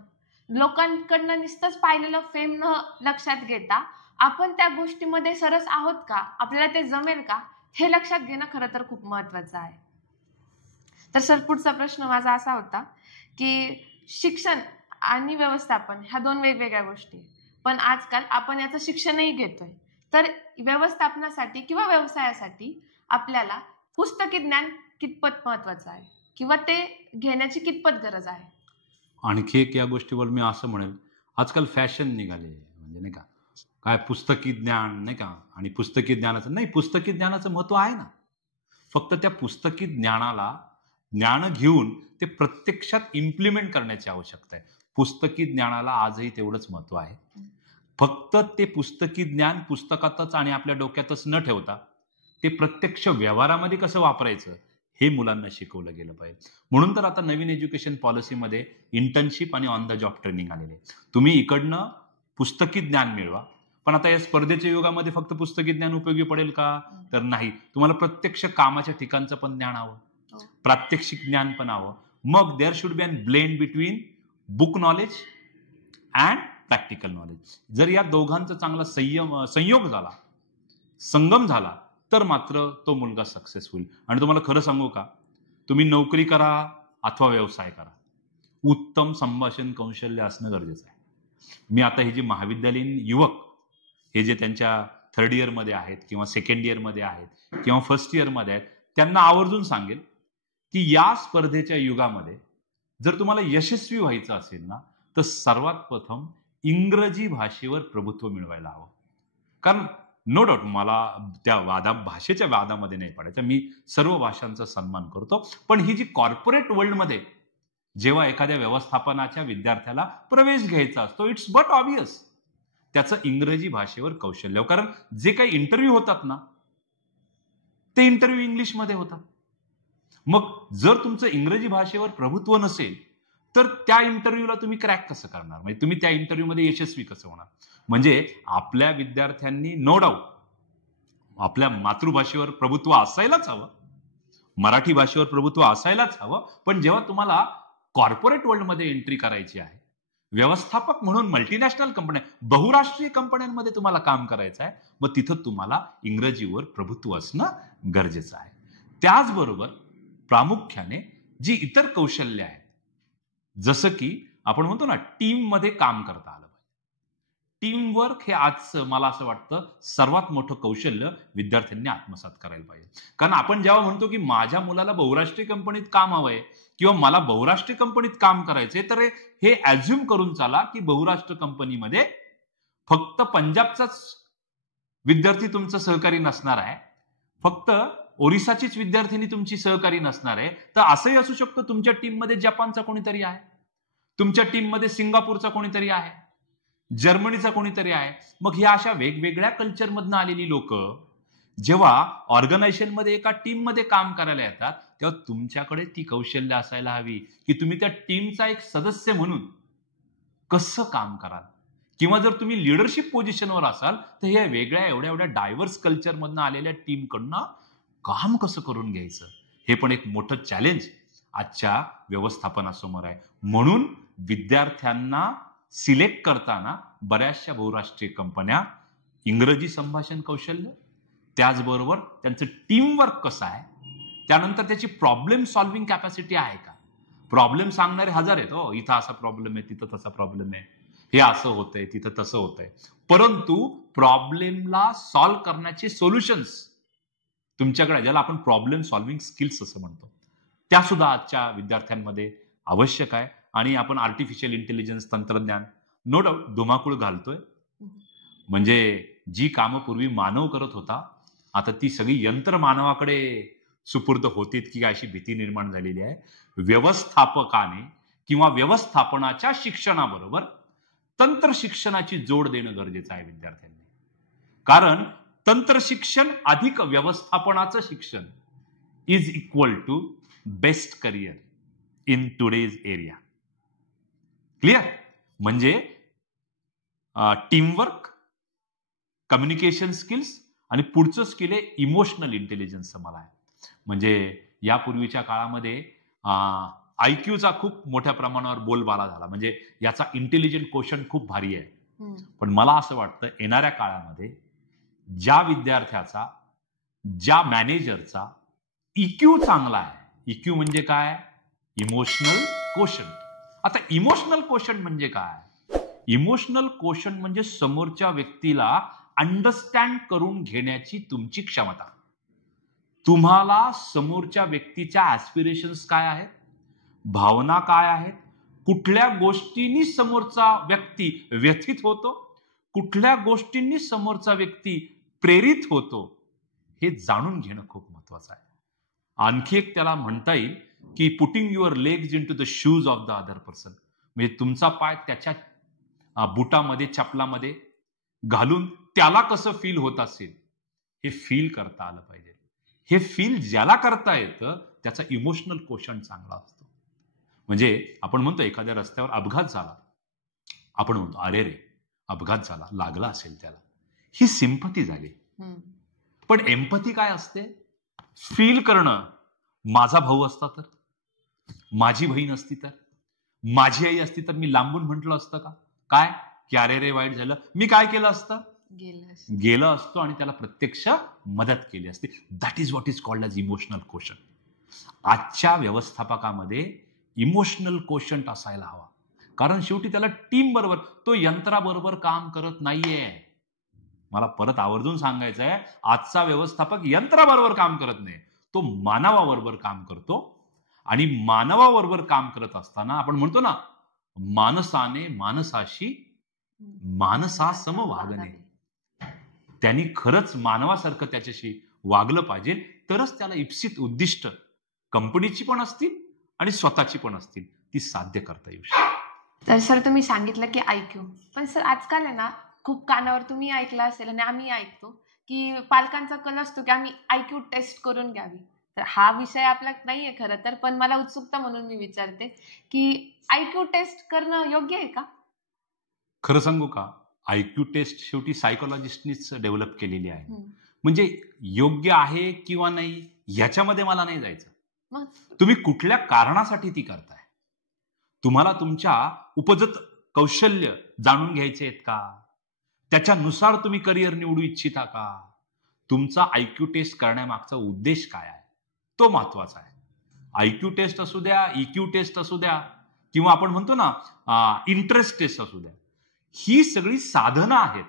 लोकांकडनं नुसतंच पाहिलेलं फेम न लक्षात घेता आपण त्या गोष्टीमध्ये सरस आहोत का, आपल्याला ते जमेल का, हे लक्षात घेणं खरं तर खूप महत्वाचं आहे. तर सर, पुढचा प्रश्न माझा असा होता की शिक्षण आणि व्यवस्थापन ह्या दोन वेगवेगळ्या गोष्टी, पण आजकाल आपण याचं शिक्षणही घेतोय. तर व्यवस्थापनासाठी किंवा व्यवसायासाठी आपल्याला पुस्तकी ज्ञान कितपत महत्वाचं आहे किंवा ते घेण्याची कितपत गरज आहे? आणखी एक या गोष्टीवर मी असं म्हणेल, आजकाल फॅशन निघाली म्हणजे नाही का, काय पुस्तकी ज्ञान नाही का, आणि पुस्तकी ज्ञानाचं नाही, पुस्तकी ज्ञानाचं महत्व आहे ना, फक्त त्या पुस्तकी ज्ञान घेऊन ते प्रत्यक्षात इम्प्लिमेंट करण्याची आवश्यकता आहे. पुस्तकी ज्ञानाला आजही तेवढंच महत्व आहे. फक्त ते पुस्तकी ज्ञान पुस्तकातच आणि आपल्या डोक्यातच न ठेवता ते प्रत्यक्ष व्यवहारामध्ये कसं वापरायचं हे मुलांना शिकवलं गेलं पाहिजे. म्हणून तर आता नवीन एज्युकेशन पॉलिसीमध्ये इंटर्नशिप आणि ऑन द जॉब ट्रेनिंग आलेले. तुम्ही इकडनं पुस्तकी ज्ञान मिळवा, पण आता या स्पर्धेच्या युगामध्ये फक्त पुस्तकी ज्ञान उपयोगी पडेल का, तर नाही. तुम्हाला प्रत्यक्ष कामाच्या ठिकाणचं पण ज्ञान हवं, प्रात्यक्षिक ज्ञान पण हवं. मग there should be an blend between book knowledge and practical knowledge. जर या दोघांचा चांगला संयोग झाला, संगम झाला, तर मात्र तो मुलगा सक्सेस होईल. आणि तुम्हाला खरं सांगू का, तुम्ही नोकरी करा अथवा व्यवसाय करा, उत्तम संभाषण कौशल्य असणं गरजेचं आहे. मी आता हे जे महाविद्यालयीन युवक हे जे त्यांच्या थर्ड इयरमध्ये आहेत किंवा सेकंड इयरमध्ये आहेत किंवा फर्स्ट इयरमध्ये आहेत, त्यांना आवर्जून सांगेल की या स्पर्धेच्या युगामध्ये जर तुम्हाला यशस्वी व्हायचं असेल ना, तर सर्वात प्रथम इंग्रजी भाषेवर प्रभुत्व मिळवायला हवं. कारण नो डाऊट मला त्या भाषेच्या वादामध्ये नाही पडायचं, मी सर्व भाषांचा सन्मान करतो. पण ही जी कॉर्पोरेट वर्ल्डमध्ये जेव्हा एखाद्या व्यवस्थापनाच्या विद्यार्थ्याला प्रवेश घ्यायचा असतो, इट्स बट ऑब्वियस त्याचं इंग्रजी भाषेवर कौशल्य. कारण जे काही इंटरव्ह्यू होतात ना, ते इंटरव्ह्यू इंग्लिशमध्ये होतात. मग जर तुमचं इंग्रजी भाषेवर प्रभुत्व नसेल तर त्या इंटरव्ह्यूला तुम्ही क्रॅक कसं करणार, म्हणजे तुम्ही त्या इंटरव्ह्यूमध्ये यशस्वी कसं होणार. म्हणजे आपल्या विद्यार्थ्यांनी नो डाऊट आपल्या मातृभाषेवर प्रभुत्व असायलाच हवं, मराठी भाषेवर प्रभुत्व असायलाच हवं. पण जेव्हा तुम्हाला कॉर्पोरेट वर्ल्डमध्ये एंट्री करायची आहे, व्यवस्थापक म्हणून मल्टीनॅशनल कंपन्या, बहुराष्ट्रीय कंपन्यांमध्ये तुम्हाला काम करायचं आहे, मग तिथं तुम्हाला इंग्रजीवर प्रभुत्व असणं गरजेचं आहे. त्याचबरोबर प्रामुख्याने जी इतर कौशल्य आहेत, जसं की आपण म्हणतो ना, टीम मध्ये काम करता आलं पाहिजे. टीमवर्क हे आज मला असं वाटतं सर्वात मोठं कौशल्य विद्यार्थ्यांनी आत्मसात करायला पाहिजे. कारण आपण जेव्हा म्हणतो की माझ्या मुलाला बहुराष्ट्रीय कंपनीत काम हवंय किंवा मला बहुराष्ट्रीय कंपनीत काम करायचंय, तर हे ऍझ्युम करून चाला की बहुराष्ट्र कंपनीमध्ये फक्त पंजाबचाच विद्यार्थी तुमचा सहकारी नसणार आहे, फक्त ओरिसाचीच विद्यार्थिनी तुमची सहकारी नसणार आहे. तर असंही असू शकतं तुमच्या टीममध्ये जपानचा कोणीतरी आहे, तुमच्या टीममध्ये सिंगापूरचा कोणीतरी आहे, जर्मनीचा कोणीतरी आहे. मग ह्या अशा वेगवेगळ्या कल्चरमधनं आलेली लोक जेव्हा ऑर्गनायझेशनमध्ये एका टीममध्ये काम करायला येतात, तेव्हा तुमच्याकडे ती कौशल्य असायला हवी की तुम्ही त्या टीमचा एक सदस्य म्हणून कसं काम कराल. किंवा जर तुम्ही लिडरशिप पोझिशनवर असाल तर ह्या वेगळ्या एवढ्या डायव्हर्स कल्चरमधनं आलेल्या टीमकडनं काम कसं करून घ्यायचं, हे पण एक मोठं चॅलेंज आजच्या व्यवस्थापनासमोर आहे. म्हणून विद्यार्थ्यांना सिलेक्ट करताना बऱ्याचशा बहुराष्ट्रीय कंपन्या इंग्रजी संभाषण कौशल्य, त्याचबरोबर त्यांचं टीमवर्क कसं आहे, त्यानंतर त्याची प्रॉब्लेम सॉल्व्हिंग कॅपॅसिटी आहे का. प्रॉब्लेम सांगणारे हजार आहेत, हो इथं असा प्रॉब्लेम आहे, तिथं तसा प्रॉब्लेम आहे, हे असं होतंय, तिथं तसं होतंय, परंतु प्रॉब्लेमला सॉल्व्ह करण्याचे सोल्युशन्स तुमच्याकडे, ज्याला आपण प्रॉब्लेम सॉल्व्हिंग स्किल्स असं म्हणतो, त्या सुद्धा आजच्या विद्यार्थ्यांमध्ये आवश्यक आहे. आणि आपण आर्टिफिशियल इंटेलिजन्स तंत्रज्ञान नो डाऊट धुमाकूळ घालतोय. म्हणजे जी कामं पूर्वी मानव करत होता, आता ती सगळी यंत्र मानवाकडे सुपूर्द होतीत की अशी भीती निर्माण झालेली आहे. व्यवस्थापकाने किंवा व्यवस्थापनाच्या शिक्षणाबरोबर तंत्र शिक्षणाची जोड देणं गरजेचं आहे विद्यार्थ्यांनी. कारण तंत्र शिक्षण अधिक व्यवस्थापनाचं शिक्षण is equal to best career in today's area. Clear. म्हणजे टीमवर्क, कम्युनिकेशन स्किल्स आणि पुढचं स्किल आहे इमोशनल इंटेलिजन्सचं मला आहे. म्हणजे यापूर्वीच्या काळामध्ये IQचा खूप मोठ्या प्रमाणावर बोलबाला झाला, म्हणजे याचा इंटेलिजंट क्वोशंट खूप भारी आहे. पण मला असं वाटतं येणाऱ्या काळामध्ये ज्या विद्यार्थ्याचा, ज्या मॅनेजरचा EQ चांगला आहे, EQ म्हणजे काय? Emotional quotient. आता इमोशनल क्वोशंट म्हणजे काय? इमोशनल क्वोशंट म्हणजे समोरच्या व्यक्तीला अंडरस्टँड करून घेण्याची तुमची क्षमता. तुम्हाला समोरच्या व्यक्तीच्या ऍस्पिरेशन्स काय आहेत, भावना काय आहेत, कुठल्या गोष्टींनी समोरचा व्यक्ती व्यथित होतो, कुठल्या गोष्टींनी समोरचा व्यक्ती प्रेरित होतो, हे जाणून घेणं खूप महत्वाचं आहे. आणखी एक त्याला म्हणता येईल की putting your legs in to the shoes of the other person. म्हणजे तुमचा पाय त्याच्या बुटामध्ये, चपलामध्ये घालून त्याला कसं फील होत असेल हे फील करता आलं पाहिजे. हे फील ज्याला करता येतं त्याचा इमोशनल क्वोशंट चांगला असतो. म्हणजे आपण म्हणतो एखाद्या रस्त्यावर अपघात झाला, आपण म्हणतो अरे रे अपघात झाला, लागला असेल त्याला, ही सिंपथी झाली. पण एम्पथी काय असते? फील करणं. माझा भाऊ असता तर, माझी बहीण असती तर, माझी आई असती तर मी लांबून म्हटलं असतं का काय की अरे रे वाईट झालं, मी काय केलं असतं? गेलं असतो आणि त्याला प्रत्यक्ष मदत केली असते. That is what is called as emotional quotient. आजच्या व्यवस्थापकामध्ये इमोशनल क्वोशंट असायला हवा, कारण शेवटी त्याला टीम बरोबर, तो यंत्राबरोबर काम करत नाहीये. मला परत आवर्जून सांगायचं आहे, आजचा व्यवस्थापक यंत्राबरोबर काम करत नाही, तो मानवाबरोबर काम करतो. आणि मानवाबरोबर काम करत असताना आपण म्हणतो ना, माणसाने माणसाशी माणसासम वागणे. त्यांनी खरंच मानवासारखं त्याच्याशी वागलं पाहिजे, तरच त्याला इप्सित उद्दिष्ट कंपनीची पण असतील आणि स्वतःची पण असतील ती साध्य करता येऊ शकते. तर सर तुम्ही सांगितलं की IQ, पण सर आजकाल आहे ना खूप कानावर तुम्ही ऐकलं असेल आणि आम्ही ऐकतो की पालकांचा कल असतो की आम्ही IQ टेस्ट करून घ्यावी. तर हा विषय आपला नाहीये खरं तर, पण मला उत्सुकता म्हणून मी विचारते की IQ टेस्ट करणं योग्य आहे का? खरं सांगू का, IQ टेस्ट शेवटी सायकोलॉजिस्टनीच डेव्हलप केलेली आहे. म्हणजे योग्य आहे किंवा नाही याच्यामध्ये मला नाही जायचं. तुम्ही कुठल्या कारणासाठी ती करताय, तुम्हाला तुमच्या उपजत कौशल्य जाणून घ्यायचे आहेत का, त्याच्यानुसार तुम्ही करिअर निवडू इच्छिता का, तुमचा IQ टेस्ट करण्यामागचा उद्देश काय आहे तो महत्वाचा आहे. IQ टेस्ट असू द्या, EQ टेस्ट असू द्या, किंवा आपण म्हणतो ना इंटरेस्ट टेस्ट असू द्या, ही सगळी साधनं आहेत.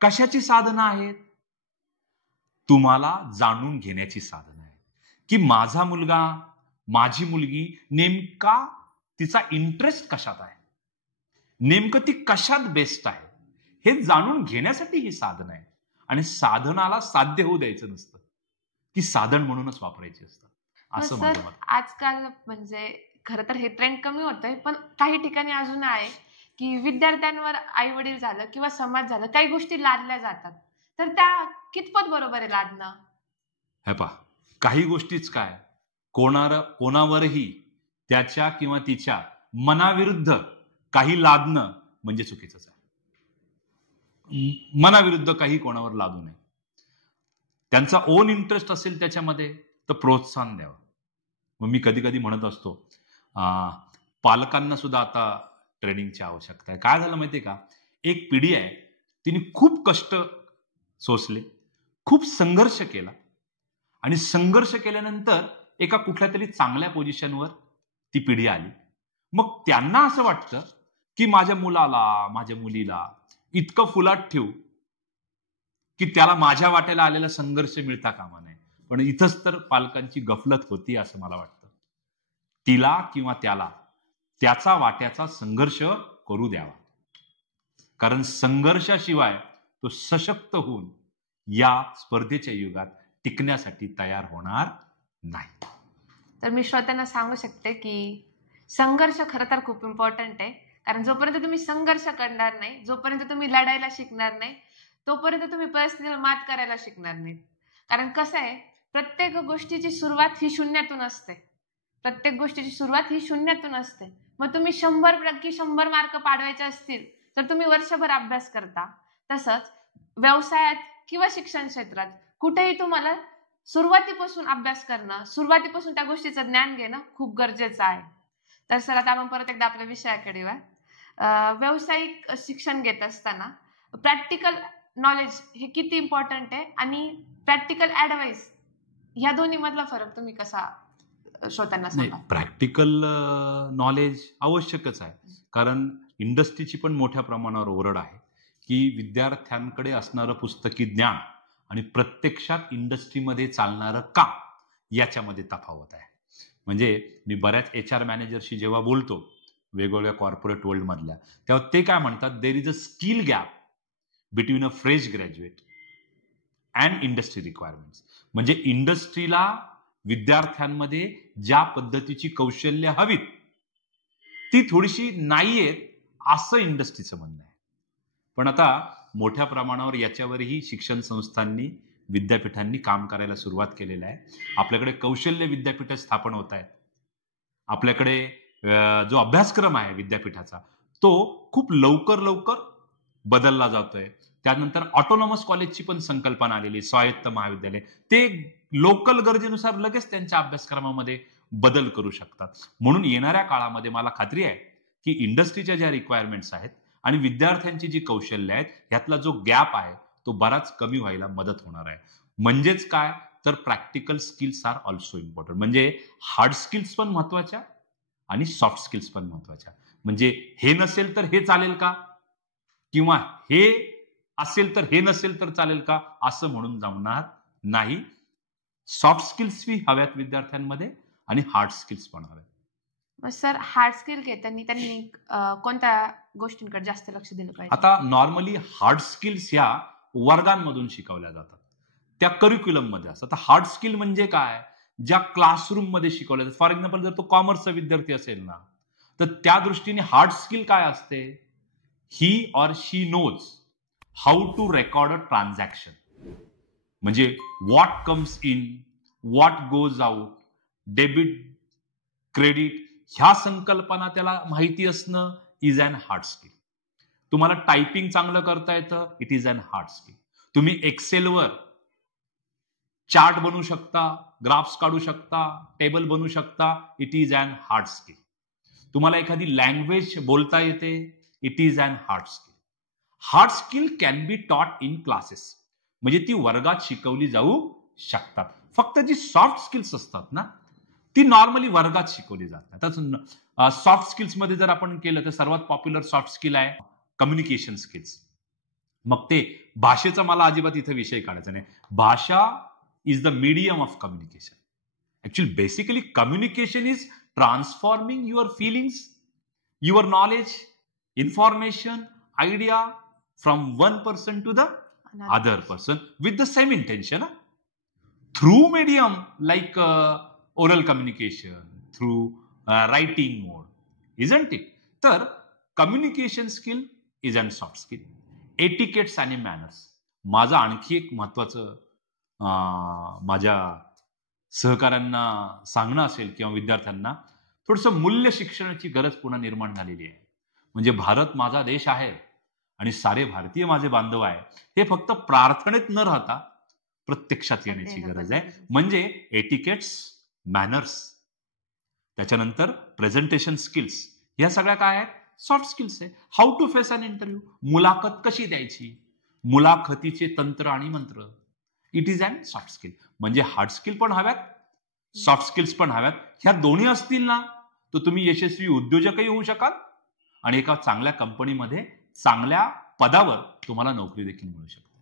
कशाची साधनं आहेत? तुम्हाला जाणून घेण्याची साधनं आहे की माझा मुलगा, माझी मुलगी नेमका तिचा इंटरेस्ट कशात आहे, नेमकं ती कशात बेस्ट आहे, हे जाणून घेण्यासाठी ही साधनं आहे. आणि साधनाला साध्य होऊ द्यायचं नसतं, ती साधन म्हणूनच वापरायची असतं, असं माझं मत. आजकाल म्हणजे खरं तर हे ट्रेंड कमी होतंय, पण काही ठिकाणी अजून आहे की विद्यार्थ्यांवर आई वडील झालं किंवा समाज झालं, काही गोष्टी लादल्या जातात. तर त्या कितपत बरोबर आहे लादणं? हे पहा, काही गोष्टीच काय, कोणावरही त्याच्या किंवा तिच्या मनाविरुद्ध काही लादणं म्हणजे चुकीचंच आहे. मनाविरुद्ध काही कोणावर लादू नये. त्यांचा ओन इंटरेस्ट असेल त्याच्यामध्ये तर प्रोत्साहन द्यावं. मग मी कधी कधी म्हणत असतो, पालकांना सुद्धा आता ट्रेनिंगची आवश्यकता आहे. काय झालं माहितीये का, एक पिढी आहे, तिने खूप कष्ट सोसले, खूप संघर्ष केला, आणि संघर्ष केल्यानंतर एका कुठल्या तरी चांगल्या पोझिशनवर ती पिढी आली. मग त्यांना असं वाटतं की माझ्या मुलाला, माझ्या मुलीला इतकं फुलाट ठेवू की त्याला माझ्या वाट्याला आलेला संघर्ष मिळता कामा नये. पण इथंच तर पालकांची गफलत होती असं मला वाटतं. तिला किंवा त्याला त्याचा वाट्याचा संघर्ष करू द्यावा, कारण संघर्षाशिवाय तो सशक्त होऊन या स्पर्धेच्या युगात टिकण्यासाठी तयार होणार नाही. तर मी श्रोत्यांना सांगू शकते की संघर्ष खरं तर खूप इम्पॉर्टंट आहे, कारण जोपर्यंत तुम्ही संघर्ष करणार नाही, जोपर्यंत तुम्ही लढायला शिकणार नाही, तोपर्यंत तुम्ही परिस्थितीला मात करायला शिकणार नाही. कारण कसं आहे, प्रत्येक गोष्टीची सुरुवात ही शून्यातून असते. प्रत्येक गोष्टीची सुरुवात ही शून्यातून असते. मग तुम्ही 100 मार्क पाडवायचे असतील तर तुम्ही वर्षभर अभ्यास करता. तसंच व्यवसायात किंवा शिक्षण क्षेत्रात कुठेही तुम्हाला सुरुवातीपासून अभ्यास करणं, सुरुवातीपासून त्या गोष्टीचं ज्ञान घेणं खूप गरजेचं आहे. तर सर आता आपण परत एकदा आपल्या विषयाकडे येऊया. व्यावसायिक शिक्षण घेत असताना प्रॅक्टिकल नॉलेज हे किती इम्पॉर्टंट आहे आणि प्रॅक्टिकल ऍडवाइस या दोन्ही मधला फरक तुम्ही कसा श्रोत्यांना नाही, सांगा? प्रॅक्टिकल नॉलेज आवश्यकच आहे, कारण इंडस्ट्रीची पण मोठ्या प्रमाणावर ओरड आहे की विद्यार्थ्यांकडे असणारं पुस्तकी ज्ञान आणि प्रत्यक्षात इंडस्ट्रीमध्ये चालणारं काम याच्यामध्ये तफावत आहे. म्हणजे मी बऱ्याच HR मॅनेजरशी जेव्हा बोलतो वेगवेगळ्या कॉर्पोरेट वर्ल्ड मधल्या, तेव्हा ते काय म्हणतात, there is a skill gap between a fresh graduate and industry requirements. म्हणजे इंडस्ट्रीला विद्यार्थ्यांमध्ये ज्या पद्धतीची कौशल्य हवीत ती थोडीशी नाहीयेत असं इंडस्ट्रीचं म्हणणं आहे. पण आता मोठ्या प्रमाणावर याच्यावरही शिक्षण संस्थांनी, विद्यापीठांनी काम करायला सुरुवात केलेलं आहे. आपल्याकडे कौशल्य विद्यापीठ स्थापन होत आहेत. आपल्याकडे जो अभ्यासक्रम आहे विद्यापीठाचा तो खूप लवकर बदलला जातोय. त्यानंतर ऑटोनॉमस कॉलेजची पण संकल्पना आलेली, स्वायत्त महाविद्यालय, ते लोकल गरजेनुसार लगेच त्यांच्या अभ्यासक्रमामध्ये बदल करू शकतात. म्हणून येणाऱ्या काळामध्ये मला खात्री आहे की इंडस्ट्रीच्या ज्या रिक्वायरमेंट्स आहेत आणि विद्यार्थ्यांची जी कौशल्य आहेत यातला जो गॅप आहे तो बराच कमी व्हायला मदत होणार आहे. म्हणजेच काय तर practical skills are also important. म्हणजे हार्ड स्किल्स पण महत्वाच्या आणि सॉफ्ट स्किल्स पण महत्वाच्या. म्हणजे हे नसेल तर हे चालेल का, किंवा हे असेल तर हे नसेल तर चालेल का, असं म्हणून जमणार नाही. सॉफ्ट स्किल्स बी हव्यात विद्यार्थ्यांमध्ये आणि हार्ड स्किल्स पण हव्यात. मग सर हार्ड स्किल घेताना त्यांनी कोणत्या गोष्टींकडे जास्त लक्ष दिलं पाहिजे? आता नॉर्मली हार्ड स्किल्स ह्या वर्गांमधून शिकवल्या जातात, त्या करिक्युलम मध्ये असतात. हार्ड स्किल म्हणजे काय, ज्या क्लासरूम मध्ये शिकवल्या जातात. फॉर एक्झाम्पल जर तो कॉमर्सचा विद्यार्थी असेल ना, तर त्या दृष्टीने हार्ड स्किल काय असते, he or she knows how to record a transaction. म्हणजे what comes in, what goes out, debit, credit, ह्या संकल्पना त्याला माहिती असणं इज अन हार्ड स्किल. तुम्हाला टायपिंग चांगलं करता येतं, it is an hard skill. तुम्ही एक्सेलवर चार्ट बनवू शकता, ग्राफ्स काढू शकता, टेबल बनवू शकता, it is an hard skill. तुम्हाला एखादी लँग्वेज बोलता येते, it is an hard skill. Hard skill can be taught in classes. म्हणजे ती वर्गात शिकवली जाऊ शकतात. फक्त जी सॉफ्ट स्किल्स असतात ना ती नॉर्मली वर्गात शिकवली जातात. सॉफ्ट स्किल्स मध्ये जर आपण केलं तर सर्वात पॉप्युलर सॉफ्ट स्किल आहे कम्युनिकेशन स्किल्स. मग ते भाषेचा मला अजिबात इथे विषय काढायचा नाही. भाषा is the medium of communication. Actually basically communication is transforming your feelings, your knowledge, information, idea from one person to the other person with the same intention, through medium like oral communication, through writing mode, isn't it? तर communication skill is an soft skill. Etiquettes आणि manners. माझं आणखी एक महत्वाचं माझ्या सहकाऱ्यांना सांगणं असेल किंवा विद्यार्थ्यांना, थोडंसं मूल्य शिक्षणाची गरज पुन्हा निर्माण झालेली आहे. म्हणजे भारत माझा देश आहे आणि सारे भारतीय माझे बांधव आहे, हे फक्त प्रार्थनेत न राहता प्रत्यक्षात येण्याची गरज आहे. म्हणजे एटिकेट्स, मॅनर्स, त्याच्यानंतर प्रेझेंटेशन स्किल्स, या सगळ्या काय आहेत, सॉफ्ट स्किल्स आहे. How to face an interview, मुलाखत कशी द्यायची, मुलाखतीचे तंत्र आणि मंत्र, it is an soft skill. म्हणजे हार्ड स्किल पण हव्यात, सॉफ्ट स्किल्स पण हव्यात. ह्या दोन्ही असतील ना तर तुम्ही यशस्वी उद्योजकही होऊ शकाल आणि एका चांगल्या कंपनीमध्ये चांगल्या पदावर तुम्हाला नोकरी देखील मिळू शकते.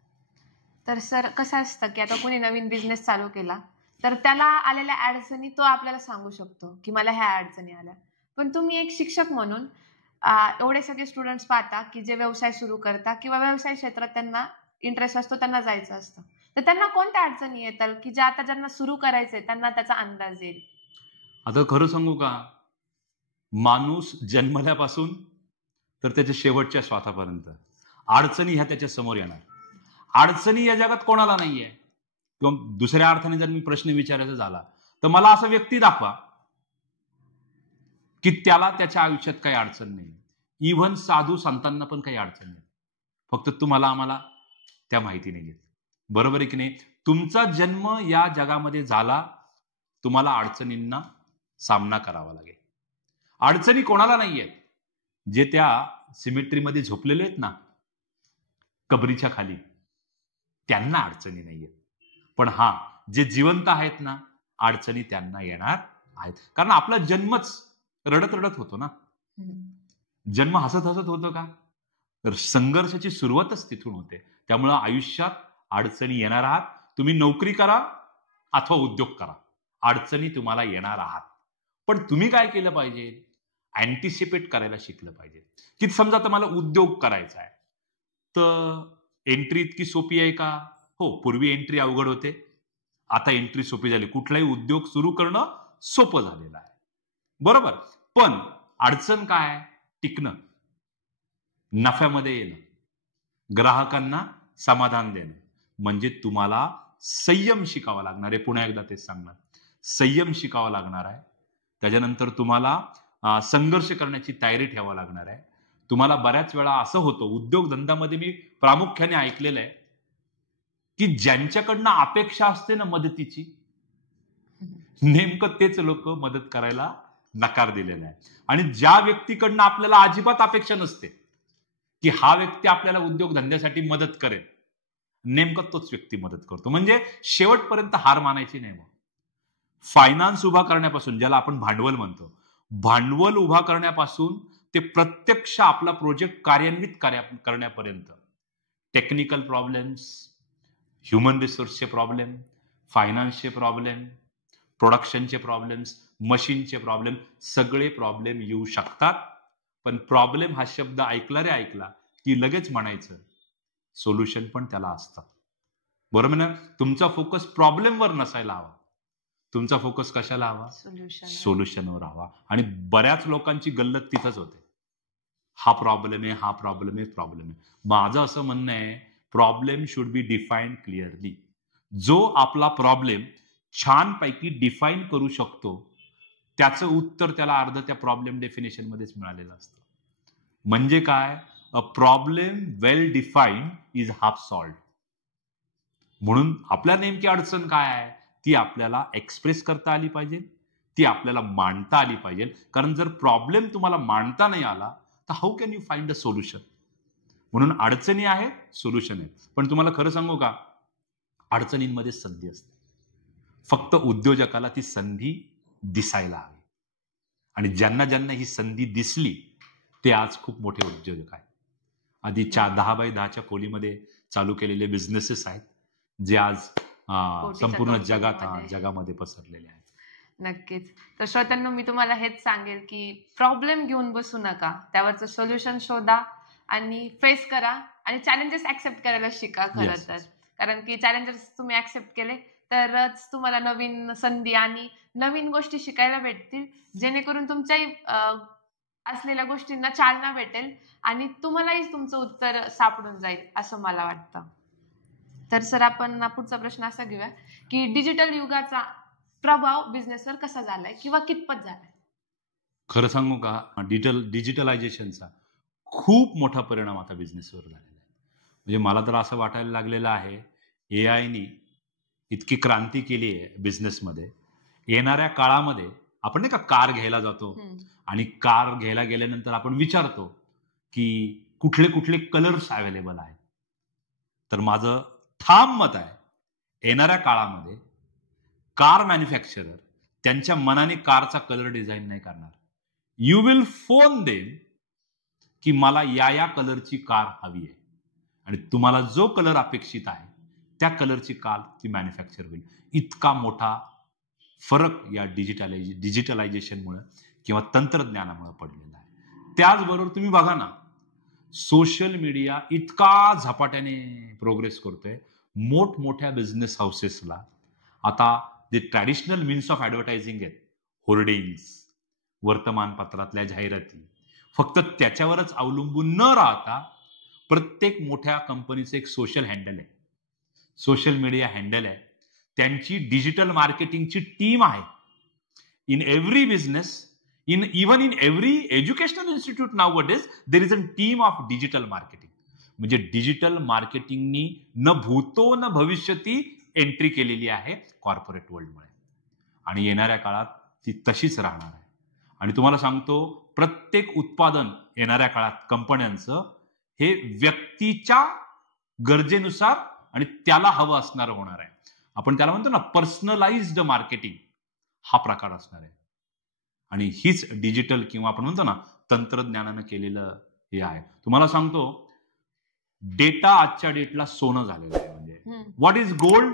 तर सर कसं असतं की आता कोणी नवीन बिझनेस चालू केला तर त्याला आलेल्या अडचणी तो आपल्याला सांगू शकतो की मला ह्या अडचणी आल्या. पण तुम्ही एक शिक्षक म्हणून एवढे सगळे स्टुडंट्स पाहता की जे व्यवसाय सुरू करतात किंवा व्यवसाय क्षेत्रात त्यांना इंटरेस्ट असतो, त्यांना जायचं असतं, तर त्यांना कोणत्या अडचणी येतात की ज्या आता ज्यांना सुरू करायचंय त्यांना त्याचा अंदाज येईल? आता खरं सांगू का, माणूस जन्मल्यापासून तर त्याच्या शेवटच्या श्वासापर्यंत अडचणी ह्या त्याच्या समोर येणार. अडचणी या जगात कोणाला नाहीये. किंवा दुसऱ्या अर्थाने जर मी प्रश्न विचारायचा झाला तर मला असा व्यक्ती दाखवा की त्याला त्याच्या आयुष्यात काही अडचण नाही. इव्हन साधू संतांना पण काही अडचण नाही, फक्त तुम्हाला आम्हाला त्या माहिती नाहीये. बरोबर आहे की नाही? तुमचा जन्म या जगामध्ये झाला, तुम्हाला अडचणींना सामना करावा लागेल. अडचणी कोणाला नाहीयेत? जे त्या सिमेट्रीमध्ये झोपलेले आहेत ना, कबरीच्या खाली, त्यांना अडचणी नाहीयेत. पण हा, जे जिवंत आहेत ना, अडचणी त्यांना येणार आहेत. कारण आपला जन्मच रडत रडत होतो ना. जन्म हसत हसत होतो का? तर संघर्षाची सुरुवातच तिथून होते. त्यामुळं आयुष्यात अडचणी येणार आहात. तुम्ही नोकरी करा अथवा उद्योग करा, अडचणी तुम्हाला येणार आहात. पण तुम्ही काय केलं पाहिजे? अँटिसिपेट करायला शिकलं पाहिजे. की समजा आता मला उद्योग करायचा आहे, तर एंट्री इतकी सोपी आहे का? हो, पूर्वी एंट्री अवघड होते, आता एंट्री सोपी झाली. कुठलाही उद्योग सुरू करणं सोपं झालेलं आहे, बरोबर. पण अडचण काय? टिकणं, नफ्यामध्ये येणं, ग्राहकांना समाधान देणं. म्हणजे तुम्हाला संयम शिकावा लागणार आहे. पुन्हा एकदा तेच सांगणार, संयम शिकावा लागणार आहे. त्याच्यानंतर तुम्हाला संघर्ष करण्याची तयारी ठेवावी लागणार आहे. तुम्हाला बऱ्याच वेळा असं होतं, उद्योगधंद्यामध्ये मी प्रामुख्याने ऐकलेलं आहे, की ज्यांच्याकडनं अपेक्षा असते ना मदतीची, नेमकं तेच लोक मदत करायला नकार दिलेला आहे. आणि ज्या व्यक्तीकडनं आपल्याला अजिबात अपेक्षा नसते की हा व्यक्ती आपल्याला उद्योगधंद्यासाठी मदत करेल, नेमकं तोच व्यक्ती मदत करतो. म्हणजे शेवटपर्यंत हार मानायची नाही. मग फायनान्स उभा करण्यापासून, ज्याला आपण भांडवल म्हणतो, भांडवल उभा करण्यापासून ते प्रत्यक्ष आपला प्रोजेक्ट कार्यान्वित करण्यापर्यंत टेक्निकल प्रॉब्लेम्स, ह्युमन रिसोर्सचे प्रॉब्लेम, फायनान्सचे प्रॉब्लेम, प्रोडक्शनचे प्रॉब्लेम्स, मशीनचे प्रॉब्लेम, सगळे प्रॉब्लेम येऊ शकतात. पण प्रॉब्लेम हा शब्द ऐकला की लगेच म्हणायचं सोल्युशन पण त्याला असतं, बरोबर ना? तुमचा फोकस प्रॉब्लेमवर नसायला हवा, तुमचा फोकस कशाला हवा? सोल्युशनवर हवा. आणि बऱ्याच लोकांची गल्लत तिथंच होते, हा प्रॉब्लेम आहे, हा प्रॉब्लेम आहे, प्रॉब्लेम आहे. माझं असं म्हणणं आहे, problem should be defined clearly. जो आपला प्रॉब्लेम छानपैकी डिफाईन करू शकतो, त्याचं उत्तर त्याला अर्ध त्या प्रॉब्लेम डेफिनेशन मध्येच मिळालेलं असतं. म्हणजे काय? A problem well defined is half solved. म्हणून आपल्या नेमकी अडचण काय आहे ती आपल्याला एक्सप्रेस करता आली पाहिजे, ती आपल्याला मांडता आली पाहिजे. कारण जर प्रॉब्लेम तुम्हाला मांडता नाही आला तर how can you find a solution? म्हणून अडचणी आहेत, सोल्युशन आहे. पण तुम्हाला खरं सांगू का, अडचणींमध्ये संधी असते. फक्त उद्योजकाला ती संधी दिसायला हवी. आणि ज्यांना ज्यांना ही संधी दिसली ते आज खूप मोठे उद्योजक आहेत. आधी 10x10च्या खोलीमध्ये चालू केलेले बिझनेसेस आहेत, जे आज संपूर्ण जगामध्ये पसरलेले आहेत. नक्कीच. तर श्रोत्यांनो, मी तुम्हाला हेच सांगेल की प्रॉब्लेम घेऊन बसू नका, त्यावरचं सोल्युशन शोधा आणि फेस करा आणि चॅलेंजेस ऍक्सेप्ट करायला शिका. खरं तर कारण की चॅलेंजेस तुम्ही ऍक्सेप्ट केले तरच तुम्हाला नवीन संधी आणि नवीन गोष्टी शिकायला भेटतील, जेणेकरून तुमच्याही असलेल्या गोष्टींना चालना भेटेल आणि तुम्हालाही तुमचं उत्तर सापडून जाईल असं मला वाटतं. तर सर, आपण पुढचा प्रश्न असा घेऊया की डिजिटल युगाचा प्रभाव बिझनेसवर कसा झालाय किंवा कितपत झालाय? खरं सांगू का, डिजिटलायझेशनचा खूप मोठा परिणाम आता बिझनेसवर झालेला आहे. म्हणजे मला तर असं वाटायला लागलेलं आहे, एआयनी इतकी क्रांती केली आहे बिझनेसमध्ये. येणाऱ्या काळामध्ये आपण नाही का कार घ्यायला जातो आणि कार घ्यायला गेल्यानंतर आपण विचारतो की कुठले कुठले कलर्स अवेलेबल आहेत. तर माझं ठाम मत आहे, येणाऱ्या काळामध्ये कार मॅन्युफॅक्चरर त्यांच्या मनाने कारचा कलर डिझाईन नाही करणार. यू विल फोन देम की मला या कलरची कार हवी आहे आणि तुम्हाला जो कलर अपेक्षित आहे त्या कलरची कार ती मॅन्युफॅक्चर होईल. इतका मोठा फरक या डिजिटलायझेशनमुळे किंवा तंत्रज्ञानामुळे पडलेला आहे. त्याचबरोबर तुम्ही बघा ना, सोशल मीडिया इतका झपाट्याने प्रोग्रेस करतोय. मोठमोठ्या बिझनेस हाऊसेसला आता जे ट्रॅडिशनल मीन्स ऑफ ऍडव्हर्टायझिंग आहेत, होर्डिंग्स, वर्तमानपत्रातल्या जाहिराती, फक्त त्याच्यावरच अवलंबून न राहता प्रत्येक मोठ्या कंपनीचं एक सोशल हँडल आहे, सोशल मीडिया हँडल आहे, त्यांची डिजिटल मार्केटिंगची टीम आहे. In every business, even in every educational institute nowadays there is a team of digital marketing. म्हणजे डिजिटल मार्केटिंगनी न भूतो न भविष्यती एंट्री केलेली आहे कॉर्पोरेट वर्ल्डमुळे, आणि येणाऱ्या काळात ती तशीच राहणार आहे. आणि तुम्हाला सांगतो, प्रत्येक उत्पादन येणाऱ्या काळात कंपन्यांचं हे व्यक्तीच्या गरजेनुसार आणि त्याला हवं असणारं होणार आहे. आपण त्याला म्हणतो ना पर्सनलाइज्ड मार्केटिंग, हा प्रकार असणार आहे. आणि हीच डिजिटल किंवा आपण म्हणतो ना तंत्रज्ञानानं केलेलं हे आहे. तुम्हाला सांगतो, डेटा आजच्या डेटला सोनं झालेलं आहे. म्हणजे what is gold?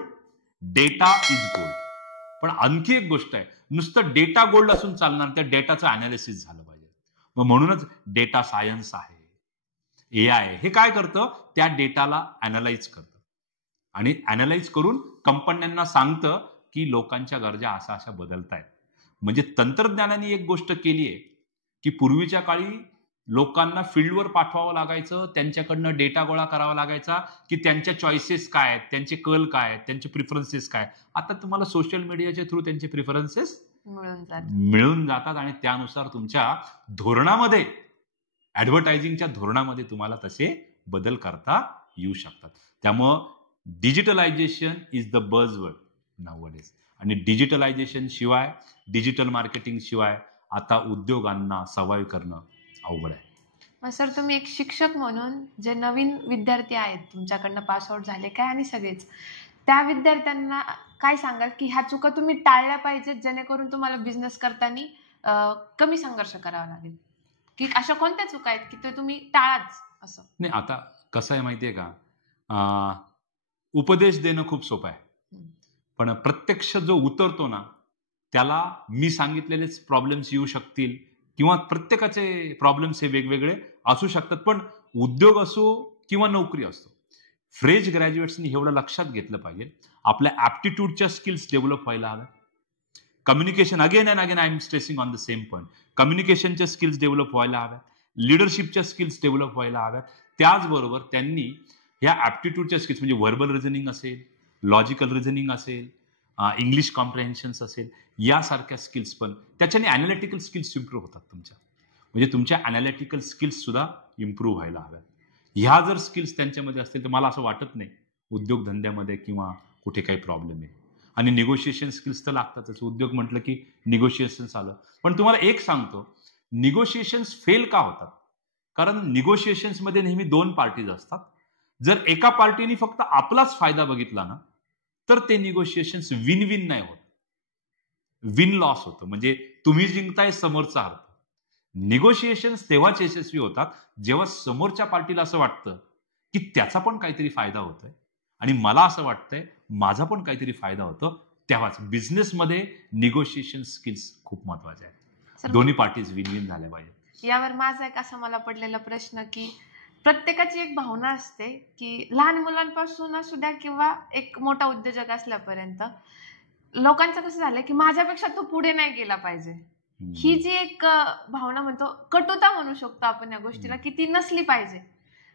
Data is gold. पण आणखी एक गोष्ट आहे, नुसतं डेटा गोल्ड असून चालणार, त्या डेटाचं अनालिसिस झालं पाहिजे. मग म्हणूनच डेटा सायन्स आहे, AI. हे काय करतं? त्या डेटाला अनालाइज करतं आणि अनालाइज करून कंपन्यांना सांगतं की लोकांच्या गरजा अशा अशा बदलत आहेत. म्हणजे तंत्रज्ञानाने एक गोष्ट केली आहे की पूर्वीच्या काळी लोकांना फील्डवर पाठवावं लागायचं, त्यांच्याकडनं डेटा गोळा करावा लागायचा की त्यांच्या चॉईसेस काय आहेत, त्यांचे कल काय आहेत, त्यांचे प्रिफरन्सेस काय. आता तुम्हाला सोशल मीडियाच्या थ्रू त्यांचे प्रिफरन्सेस मिळून जातात आणि त्यानुसार तुमच्या धोरणामध्ये, ऍडव्हर्टायझिंगच्या धोरणामध्ये तुम्हाला तसे बदल करता येऊ शकतात. त्यामुळं डिजिटलायझेशन इज द बझवर्ड नाउअडेज. आणि डिजिटलायझेशन शिवाय, डिजिटल मार्केटिंग शिवाय आता उद्योगांना सर्व्हाइव्ह करणं अवघड आहे. मग सर, तुम्ही एक शिक्षक म्हणून जे नवीन विद्यार्थी आहेत तुमच्याकडनं पासआउट झाले काय आणि सगळेच, त्या विद्यार्थ्यांना काय सांगाल की ह्या चुका तुम्ही टाळल्या पाहिजेत जेणेकरून तुम्हाला बिझनेस करताना कमी संघर्ष करावा लागेल, की अशा कोणत्या चुका आहेत की ते तुम्ही टाळाच असं? नाही, आता कसं आहे माहितीये का, उपदेश देणं खूप सोपं आहे, पण प्रत्यक्ष जो उतरतो ना त्याला मी सांगितलेलेच प्रॉब्लेम्स येऊ शकतील किंवा प्रत्येकाचे प्रॉब्लेम्स हे वेगवेगळे असू शकतात. पण उद्योग असो किंवा नोकरी असो, फ्रेश ग्रॅज्युएट्सनी एवढं लक्षात घेतलं पाहिजे, आपल्या ऍप्टिट्यूडच्या स्किल्स डेव्हलप व्हायला हव्या. Communication, again and again I am stressing on the same point, कम्युनिकेशनच्या स्किल्स डेव्हलप व्हायला हव्यात, लिडरशिपच्या स्किल्स डेव्हलप व्हायला हव्यात. त्याचबरोबर त्यांनी ह्या ऍप्टिट्यूडच्या स्किल्स म्हणजे व्हर्बल रिझनिंग असेल, लॉजिकल रिझनिंग असेल, इंग्लिश कॉम्प्रिहेन्शन्स असेल, यासारख्या स्किल्स पण, त्याच्याने अनालिटिकल स्किल्स इम्प्रूव्ह होतात तुमच्या. म्हणजे तुमच्या अनालिटिकल स्किल्स सुद्धा इम्प्रूव्ह व्हायला हव्यात. ह्या जर स्किल्स त्यांच्यामध्ये असतील तर मला असं वाटत नाही उद्योगधंद्यामध्ये किंवा कुठे काही प्रॉब्लेम आहे. आणि निगोशिएशन स्किल्स तर लागतातच. उद्योग म्हटलं की निगोशिएशन्स आलं. पण तुम्हाला एक सांगतो, निगोशिएशन्स फेल का होतात? कारण निगोशिएशन्समध्ये नेहमी दोन पार्टीज असतात. जर एका पार्टीने फक्त आपलाच फायदा बघितला ना तर ते निगोशिएशन्स विन विन नाही होत, विन लॉस होतं. म्हणजे तुम्ही जिंकताय, समोरचा हरतो. निगोशिएशन्स तेव्हाच यशस्वी होतात जेव्हा समोरच्या पार्टीला असं वाटतं की त्याचा पण काहीतरी फायदा होतोय आणि मला असं वाटतंय माझा पण काहीतरी फायदा होतो. तेव्हाच बिझनेसमध्ये निगोशिएशन स्किल्स खूप महत्वाचे आहेत. दोन्ही पार्टीज विन विन झाल्या पाहिजेत. यावर माझा एक असा मला पडलेला प्रश्न की प्रत्येकाची एक भावना असते की लहान मुलांपासून असू द्या किंवा एक मोठा उद्योजक असल्यापर्यंत लोकांचं कसं झालंय की माझ्यापेक्षा तो पुढे नाही गेला पाहिजे, ही जी एक भावना म्हणतो, कटुता म्हणू शकतो आपण या गोष्टीला, की ती नसली पाहिजे.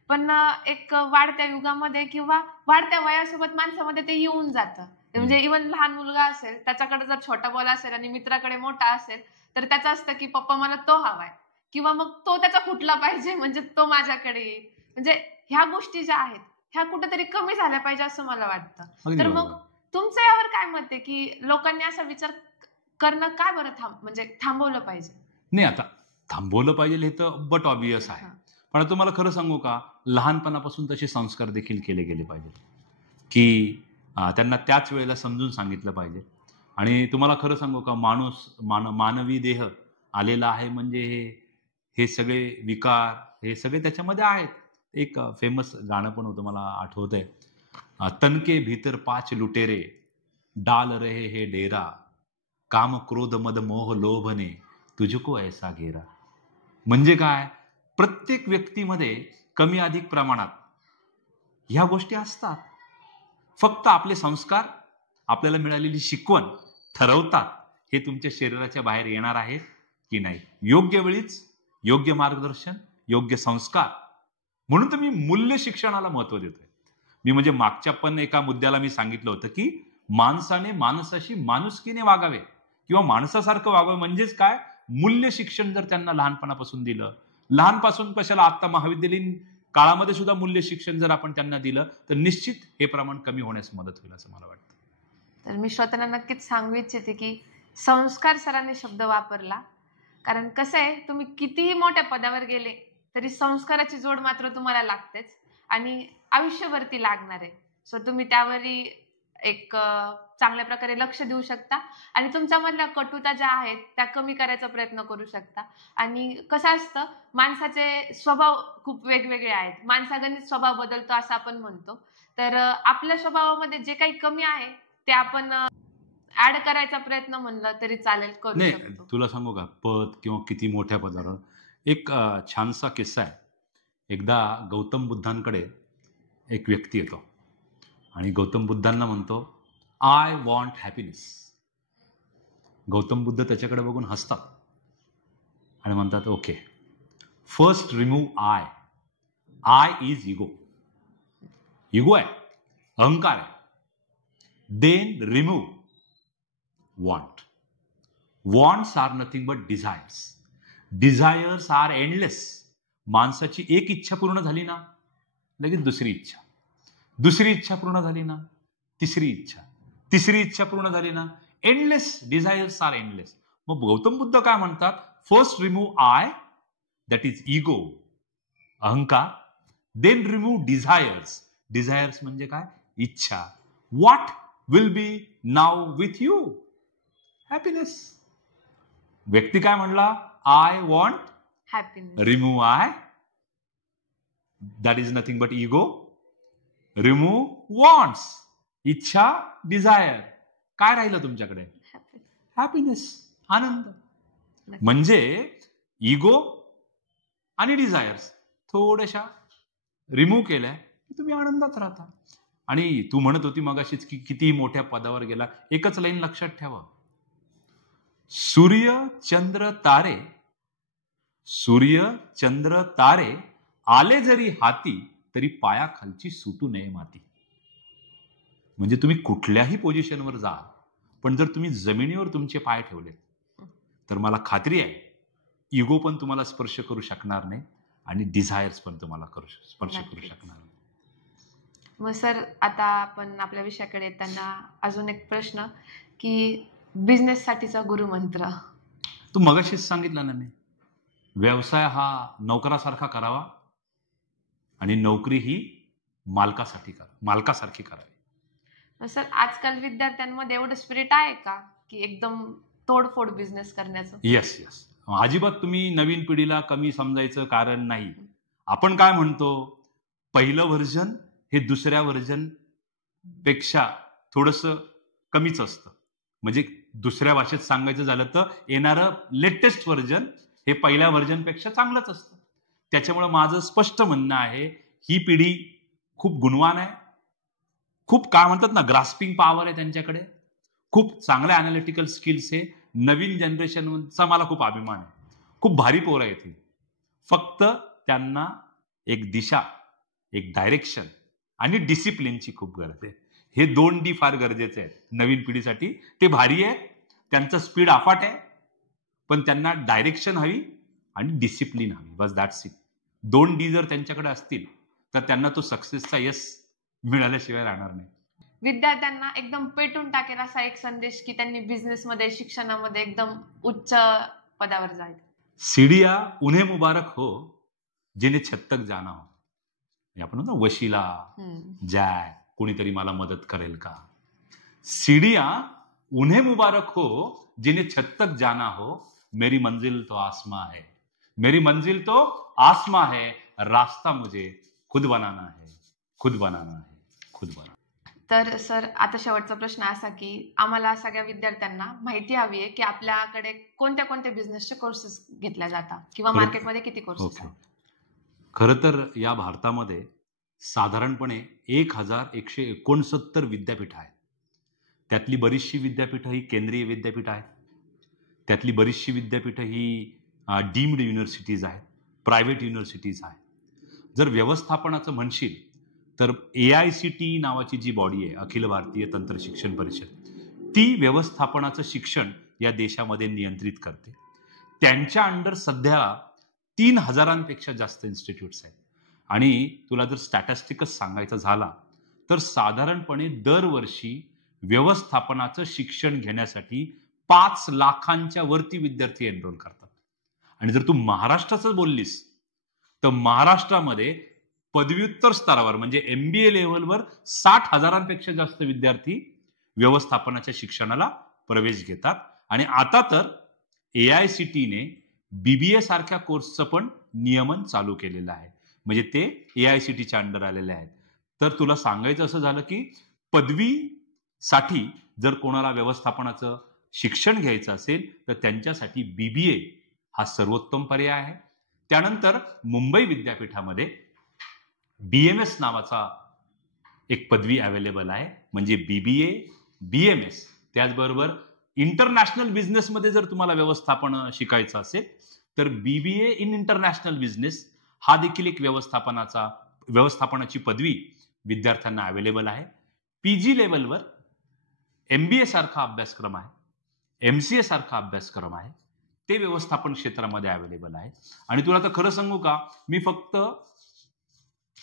पण एक वाढत्या युगामध्ये किंवा वाढत्या वयासोबत माणसामध्ये ते येऊन जातं. म्हणजे इव्हन लहान मुलगा असेल, त्याच्याकडे जर छोटा बॉल असेल आणि मित्राकडे मोठा असेल तर त्याचं असतं की पप्पा मला तो हवाय, किंवा मग तो त्याचा फुटला पाहिजे म्हणजे तो माझ्याकडे येईल. म्हणजे ह्या गोष्टी ज्या आहेत ह्या कुठेतरी कमी झाल्या पाहिजे असं मला वाटतं. तर मग तुमचं यावर काय मत आहे की लोकांनी असा विचार करणं काय बरं म्हणजे थांबवलं पाहिजे? नाही, आता थांबवलं पाहिजे हे तर बट ऑब्वियस आहे. पण तुम्हाला खरं सांगू का, लहानपणापासून तसे संस्कार देखील केले गेले पाहिजे की त्यांना त्याच वेळेला समजून सांगितलं पाहिजे. आणि तुम्हाला खरं सांगू का, मानवी देह आलेला आहे म्हणजे हे सगळे विकार हे सगळे त्याच्यामध्ये आहेत. एक फेमस गाणं पण होतं, मला आठवतंय, तनके भीतर 5 लुटेरे डाल रहे हे डेरा, काम क्रोध मद मोह लोभने तुझको ऐसा घेरा. म्हणजे काय, प्रत्येक व्यक्तीमध्ये कमी अधिक प्रमाणात ह्या गोष्टी असतात. फक्त आपले संस्कार, आपल्याला मिळालेली शिकवण ठरवतात हे तुमच्या शरीराच्या बाहेर येणार आहे की नाही. योग्य वेळीच योग्य मार्गदर्शन, योग्य संस्कार. म्हणून तर मी मूल्य शिक्षणाला महत्व देतोय. मी म्हणजे मागच्या पण एका मुद्द्याला मी सांगितलं होतं की माणसाने माणसाशी माणुसकीने वागावे किंवा माणसासारखं वागावे. म्हणजेच काय, मूल्य शिक्षण जर त्यांना लहानपणापासून दिलं, लहानपासून कशाला, आता महाविद्यालयीन काळामध्ये सुद्धा मूल्य शिक्षण जर आपण त्यांना दिलं तर निश्चित हे प्रमाण कमी होण्यास मदत होईल असं मला वाटतं. तर मी श्रोत्यांना नक्कीच सांगू इच्छिते की संस्कार सरांनी शब्द वापरला, कारण कसं आहे, तुम्ही कितीही मोठ्या पदावर गेले तरी संस्काराची जोड मात्र तुम्हाला लागतेच आणि आयुष्यभर ती लागणार आहे. सो तुम्ही त्यावरही एक चांगल्या प्रकारे लक्ष देऊ शकता आणि तुमच्यामधल्या कटुता ज्या आहेत त्या कमी करायचा प्रयत्न करू शकता. आणि कसं असतं, माणसाचे स्वभाव खूप वेगवेगळे आहेत, माणसागणिक स्वभाव बदलतो असं आपण म्हणतो. तर आपल्या स्वभावामध्ये जे काही कमी आहे ते आपण ऍड करायचा प्रयत्न म्हणलं तरी चालेल, करू नाही, शकतो. तुला सांगू का, पद किंवा किती मोठ्या पदावर एक छानसा किस्सा आहे. एकदा गौतम बुद्धांकडे एक व्यक्ती येतो आणि गौतम बुद्धांना म्हणतो, I want happiness. Gautam Buddha त्याच्याकडे बघून हसतात आणि म्हणतात, okay, first remove I. I is ego. Ego आहे, अहंकार आहे. Then remove want. Wants are nothing but desires. Desires are endless. माणसाची एक इच्छा पूर्ण झाली ना, लगेच दुसरी इच्छा. दुसरी इच्छा पूर्ण झाली ना, तिसरी इच्छा. तिसरी इच्छा पूर्ण झाली ना, एंडलेस. Desires R endless. मग गौतम बुद्ध काय म्हणतात, first remove I, that is ego, अहंकार. Then remove desires. डिझायर्स म्हणजे काय, इच्छा. What will be now with you? Happiness. व्यक्ती काय म्हणला, I want happiness. Remove I, that is nothing but ego. Remove wants, इच्छा, डिझायर. काय राहिलं तुमच्याकडे? हॅपीनेस, आनंद. म्हणजे इगो आणि डिझायर्स थोड्याशा रिमूव्ह केल्या की तुम्ही आनंदात राहता. आणि तू म्हणत होती मगाशीच की किती मोठ्या पदावर गेला. एकच लाईन लक्षात ठेवा, सूर्य चंद्र तारे, सूर्य चंद्र तारे आले जरी हाती, तरी पायाखालची सुटू नये माती. म्हणजे तुम्ही कुठल्याही पोझिशनवर जा, पण जर तुम्ही जमिनीवर तुमचे पाय ठेवले तर मला खात्री आहे इगो पण तुम्हाला स्पर्श करू शकणार नाही आणि डिझायर्स पण तुम्हाला स्पर्श करू शकणार नाही. मग सर, आता आपण आपल्या विषयाकडे येताना अजून एक प्रश्न, की बिझनेस साठीचा गुरुमंत्र. तू मगाशीच सांगितलं ना मी, व्यवसाय हा नोकरासारखा करावा आणि नोकरी ही मालकासारखी करावी. सर, आजकाल विद्यार्थ्यांमध्ये एवढं स्पिरिट आहे का की एकदम तोडफोड बिझनेस करण्याचं? येस. अजिबात तुम्ही नवीन पिढीला कमी समजायचं कारण नाही. आपण काय म्हणतो, पहिलं व्हर्जन हे दुसऱ्या व्हर्जन पेक्षा थोडंसं कमीच असतं. म्हणजे दुसऱ्या भाषेत सांगायचं झालं तर येणारं लेटेस्ट व्हर्जन हे पहिल्या व्हर्जनपेक्षा चांगलंच असतं. त्याच्यामुळे माझं स्पष्ट म्हणणं आहे, ही पिढी खूप गुणवान आहे, खूप काय म्हणतात ना, ग्रास्पिंग पॉवर आहे त्यांच्याकडे, खूप चांगल्या अनालिटिकल स्किल्स आहे. नवीन जनरेशनचा मला खूप अभिमान आहे. खूप भारी पोरं आहेत. फक्त त्यांना एक दिशा, एक डायरेक्शन आणि डिसिप्लिनची खूप गरज आहे. हे 2 D फार गरजेचे आहेत नवीन पिढीसाठी. ते भारी आहे, त्यांचं स्पीड अफाट आहे, पण त्यांना डायरेक्शन हवी आणि डिसिप्लिन हवी. बस, दॅट्स इट. 2 D जर त्यांच्याकडे असतील तर त्यांना तो सक्सेसचा यश मिळाल्याशिवाय राहणार नाही. विद्यार्थ्यांना एकदम पेटून टाकेल असा एक संदेश, की त्यांनी बिझनेसमध्ये, शिक्षणामध्ये एकदम उच्च पदावर जाईल. सीढ़िया उन्हें मुबारक हो जिन्हें छत तक जाना हो. आपण म्हणतो वशिला, जॅक, कोणीतरी मला मदत करेल का. सीढ़िया उन्हें मुबारक हो जिन्हें छत तक जाना हो. मेरी मंजिल तो आसमां है, मेरी मंजिल तो आसमां है. रास्ता मुझे खुद बनाना है, खुद बनाना है, खुद बनाना. तर सर, आता शेवटचा प्रश्न असा, की आम्हाला सगळ्या विद्यार्थ्यांना माहिती हवी आहे की आपल्याकडे कोणत्या कोणत्या बिझनेसचे कोर्सेस घेतले जातात किंवा मार्केटमध्ये किती कोर्सेस आहेत? खरं तर या भारतामध्ये साधारणपणे 1169 विद्यापीठ आहेत. त्यातली बरीचशी विद्यापीठं ही केंद्रीय विद्यापीठ आहेत. त्यातली बरीचशी विद्यापीठं ही डीम्ड युनिव्हर्सिटीज आहेत, प्रायव्हेट युनिव्हर्सिटीज आहेत. जर व्यवस्थापनाचं म्हणशील तर AICTE नावाची जी बॉडी आहे, अखिल भारतीय तंत्र शिक्षण परिषद, ती व्यवस्थापनाचं शिक्षण या देशामध्ये नियंत्रित करते. त्यांच्या अंडर सध्या 3000पेक्षा जास्त इन्स्टिट्यूट्स आहेत आणि तुला जर स्टॅटिस्टिकच सांगायचा झाला तर साधारणपणे दरवर्षी व्यवस्थापनाचं शिक्षण घेण्यासाठी 5 लाखांच्या वरती विद्यार्थी एनरोल करतात. आणि जर तू महाराष्ट्राचं बोललीस तर महाराष्ट्रामध्ये पदव्युत्तर स्तरावर म्हणजे MBA लेव्हलवर 60,000पेक्षा जास्त विद्यार्थी व्यवस्थापनाच्या शिक्षणाला प्रवेश घेतात. आणि आता तर AICTE ने BBA सारख्या कोर्सचं पण नियमन चालू केलेलं आहे. म्हणजे ते AICTEच्या अंडर आलेले आहेत. तर तुला सांगायचं असं झालं की पदवीसाठी जर कोणाला व्यवस्थापनाचं शिक्षण घ्यायचं असेल तर त्यांच्यासाठी BBA हा सर्वोत्तम पर्याय आहे. त्यानंतर मुंबई विद्यापीठामध्ये BMS नावाचा एक पदवी अवेलेबल आहे. म्हणजे BBA, BMS. त्याचबरोबर इंटरनॅशनल बिझनेसमध्ये जर तुम्हाला व्यवस्थापन शिकायचं असेल तर BBA इन इंटरनॅशनल बिझनेस हा देखील एक व्यवस्थापनाची पदवी विद्यार्थ्यांना अवेलेबल आहे. PG लेवलवर MBA सारखा अभ्यासक्रम आहे, MCA सारखा अभ्यासक्रम आहे, ते व्यवस्थापन क्षेत्रामध्ये अवेलेबल आहे. आणि तुला तर खरं सांगू का, मी फक्त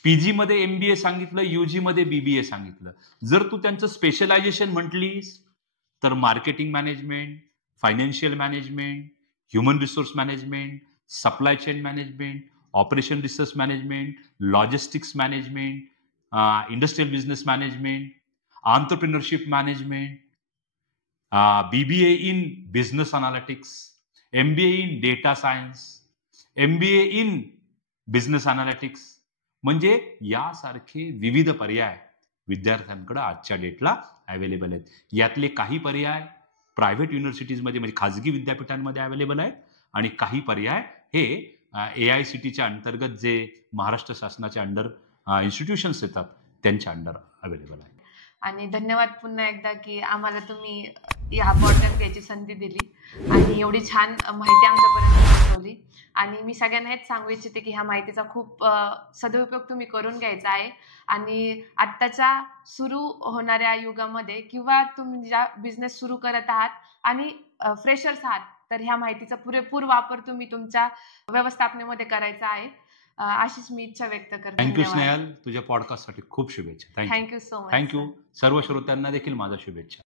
PG मध्ये MBA सांगितलं, UG मध्ये BBA सांगितलं. जर तू त्यांचं स्पेशलायझेशन म्हटलीस तर marketing management, financial management, human resource management, supply chain management, operation research management, logistics management, industrial business management, entrepreneurship management, BBA in business analytics, MBA in data science, MBA in business analytics, म्हणजे यासारखे विविध पर्याय विद्यार्थ्यांकडे आजच्या डेटला available आहेत. यातले काही पर्याय प्रायव्हेट युनिव्हर्सिटीजमध्ये म्हणजे खाजगी विद्यापीठांमध्ये अवेलेबल आहेत आणि काही पर्याय हे AICTEच्या अंतर्गत जे महाराष्ट्र शासनाच्या अंडर इन्स्टिट्यूशन्स येतात त्यांच्या अंडर अवेलेबल आहे. आणि धन्यवाद पुन्हा एकदा की आम्हाला तुम्ही या पॉडकास्ट घ्यायची संधी दिली आणि एवढी छान माहिती आमच्यापर्यंत पोहोचवली. आणि मी सगळ्यांना हेच सांगू इच्छिते की ह्या माहितीचा खूप सदुपयोग तुम्ही करून घ्यायचा आहे. आणि आत्ताच्या सुरू होणाऱ्या युगामध्ये किंवा तुम्ही ज्या बिझनेस सुरू करत आहात आणि फ्रेशर्स आहात तर ह्या माहितीचा पुरेपूर वापर तुम्ही तुमच्या व्यवस्थापनेमध्ये करायचा आहे. अशीच मी इच्छा व्यक्त करते. थँक्यू स्नेहल, तुझ्या पॉडकास्टसाठी खूप शुभेच्छा. Thank you so much. थँक्यू. सर्व श्रोत्यांना देखील माझ्या शुभेच्छा.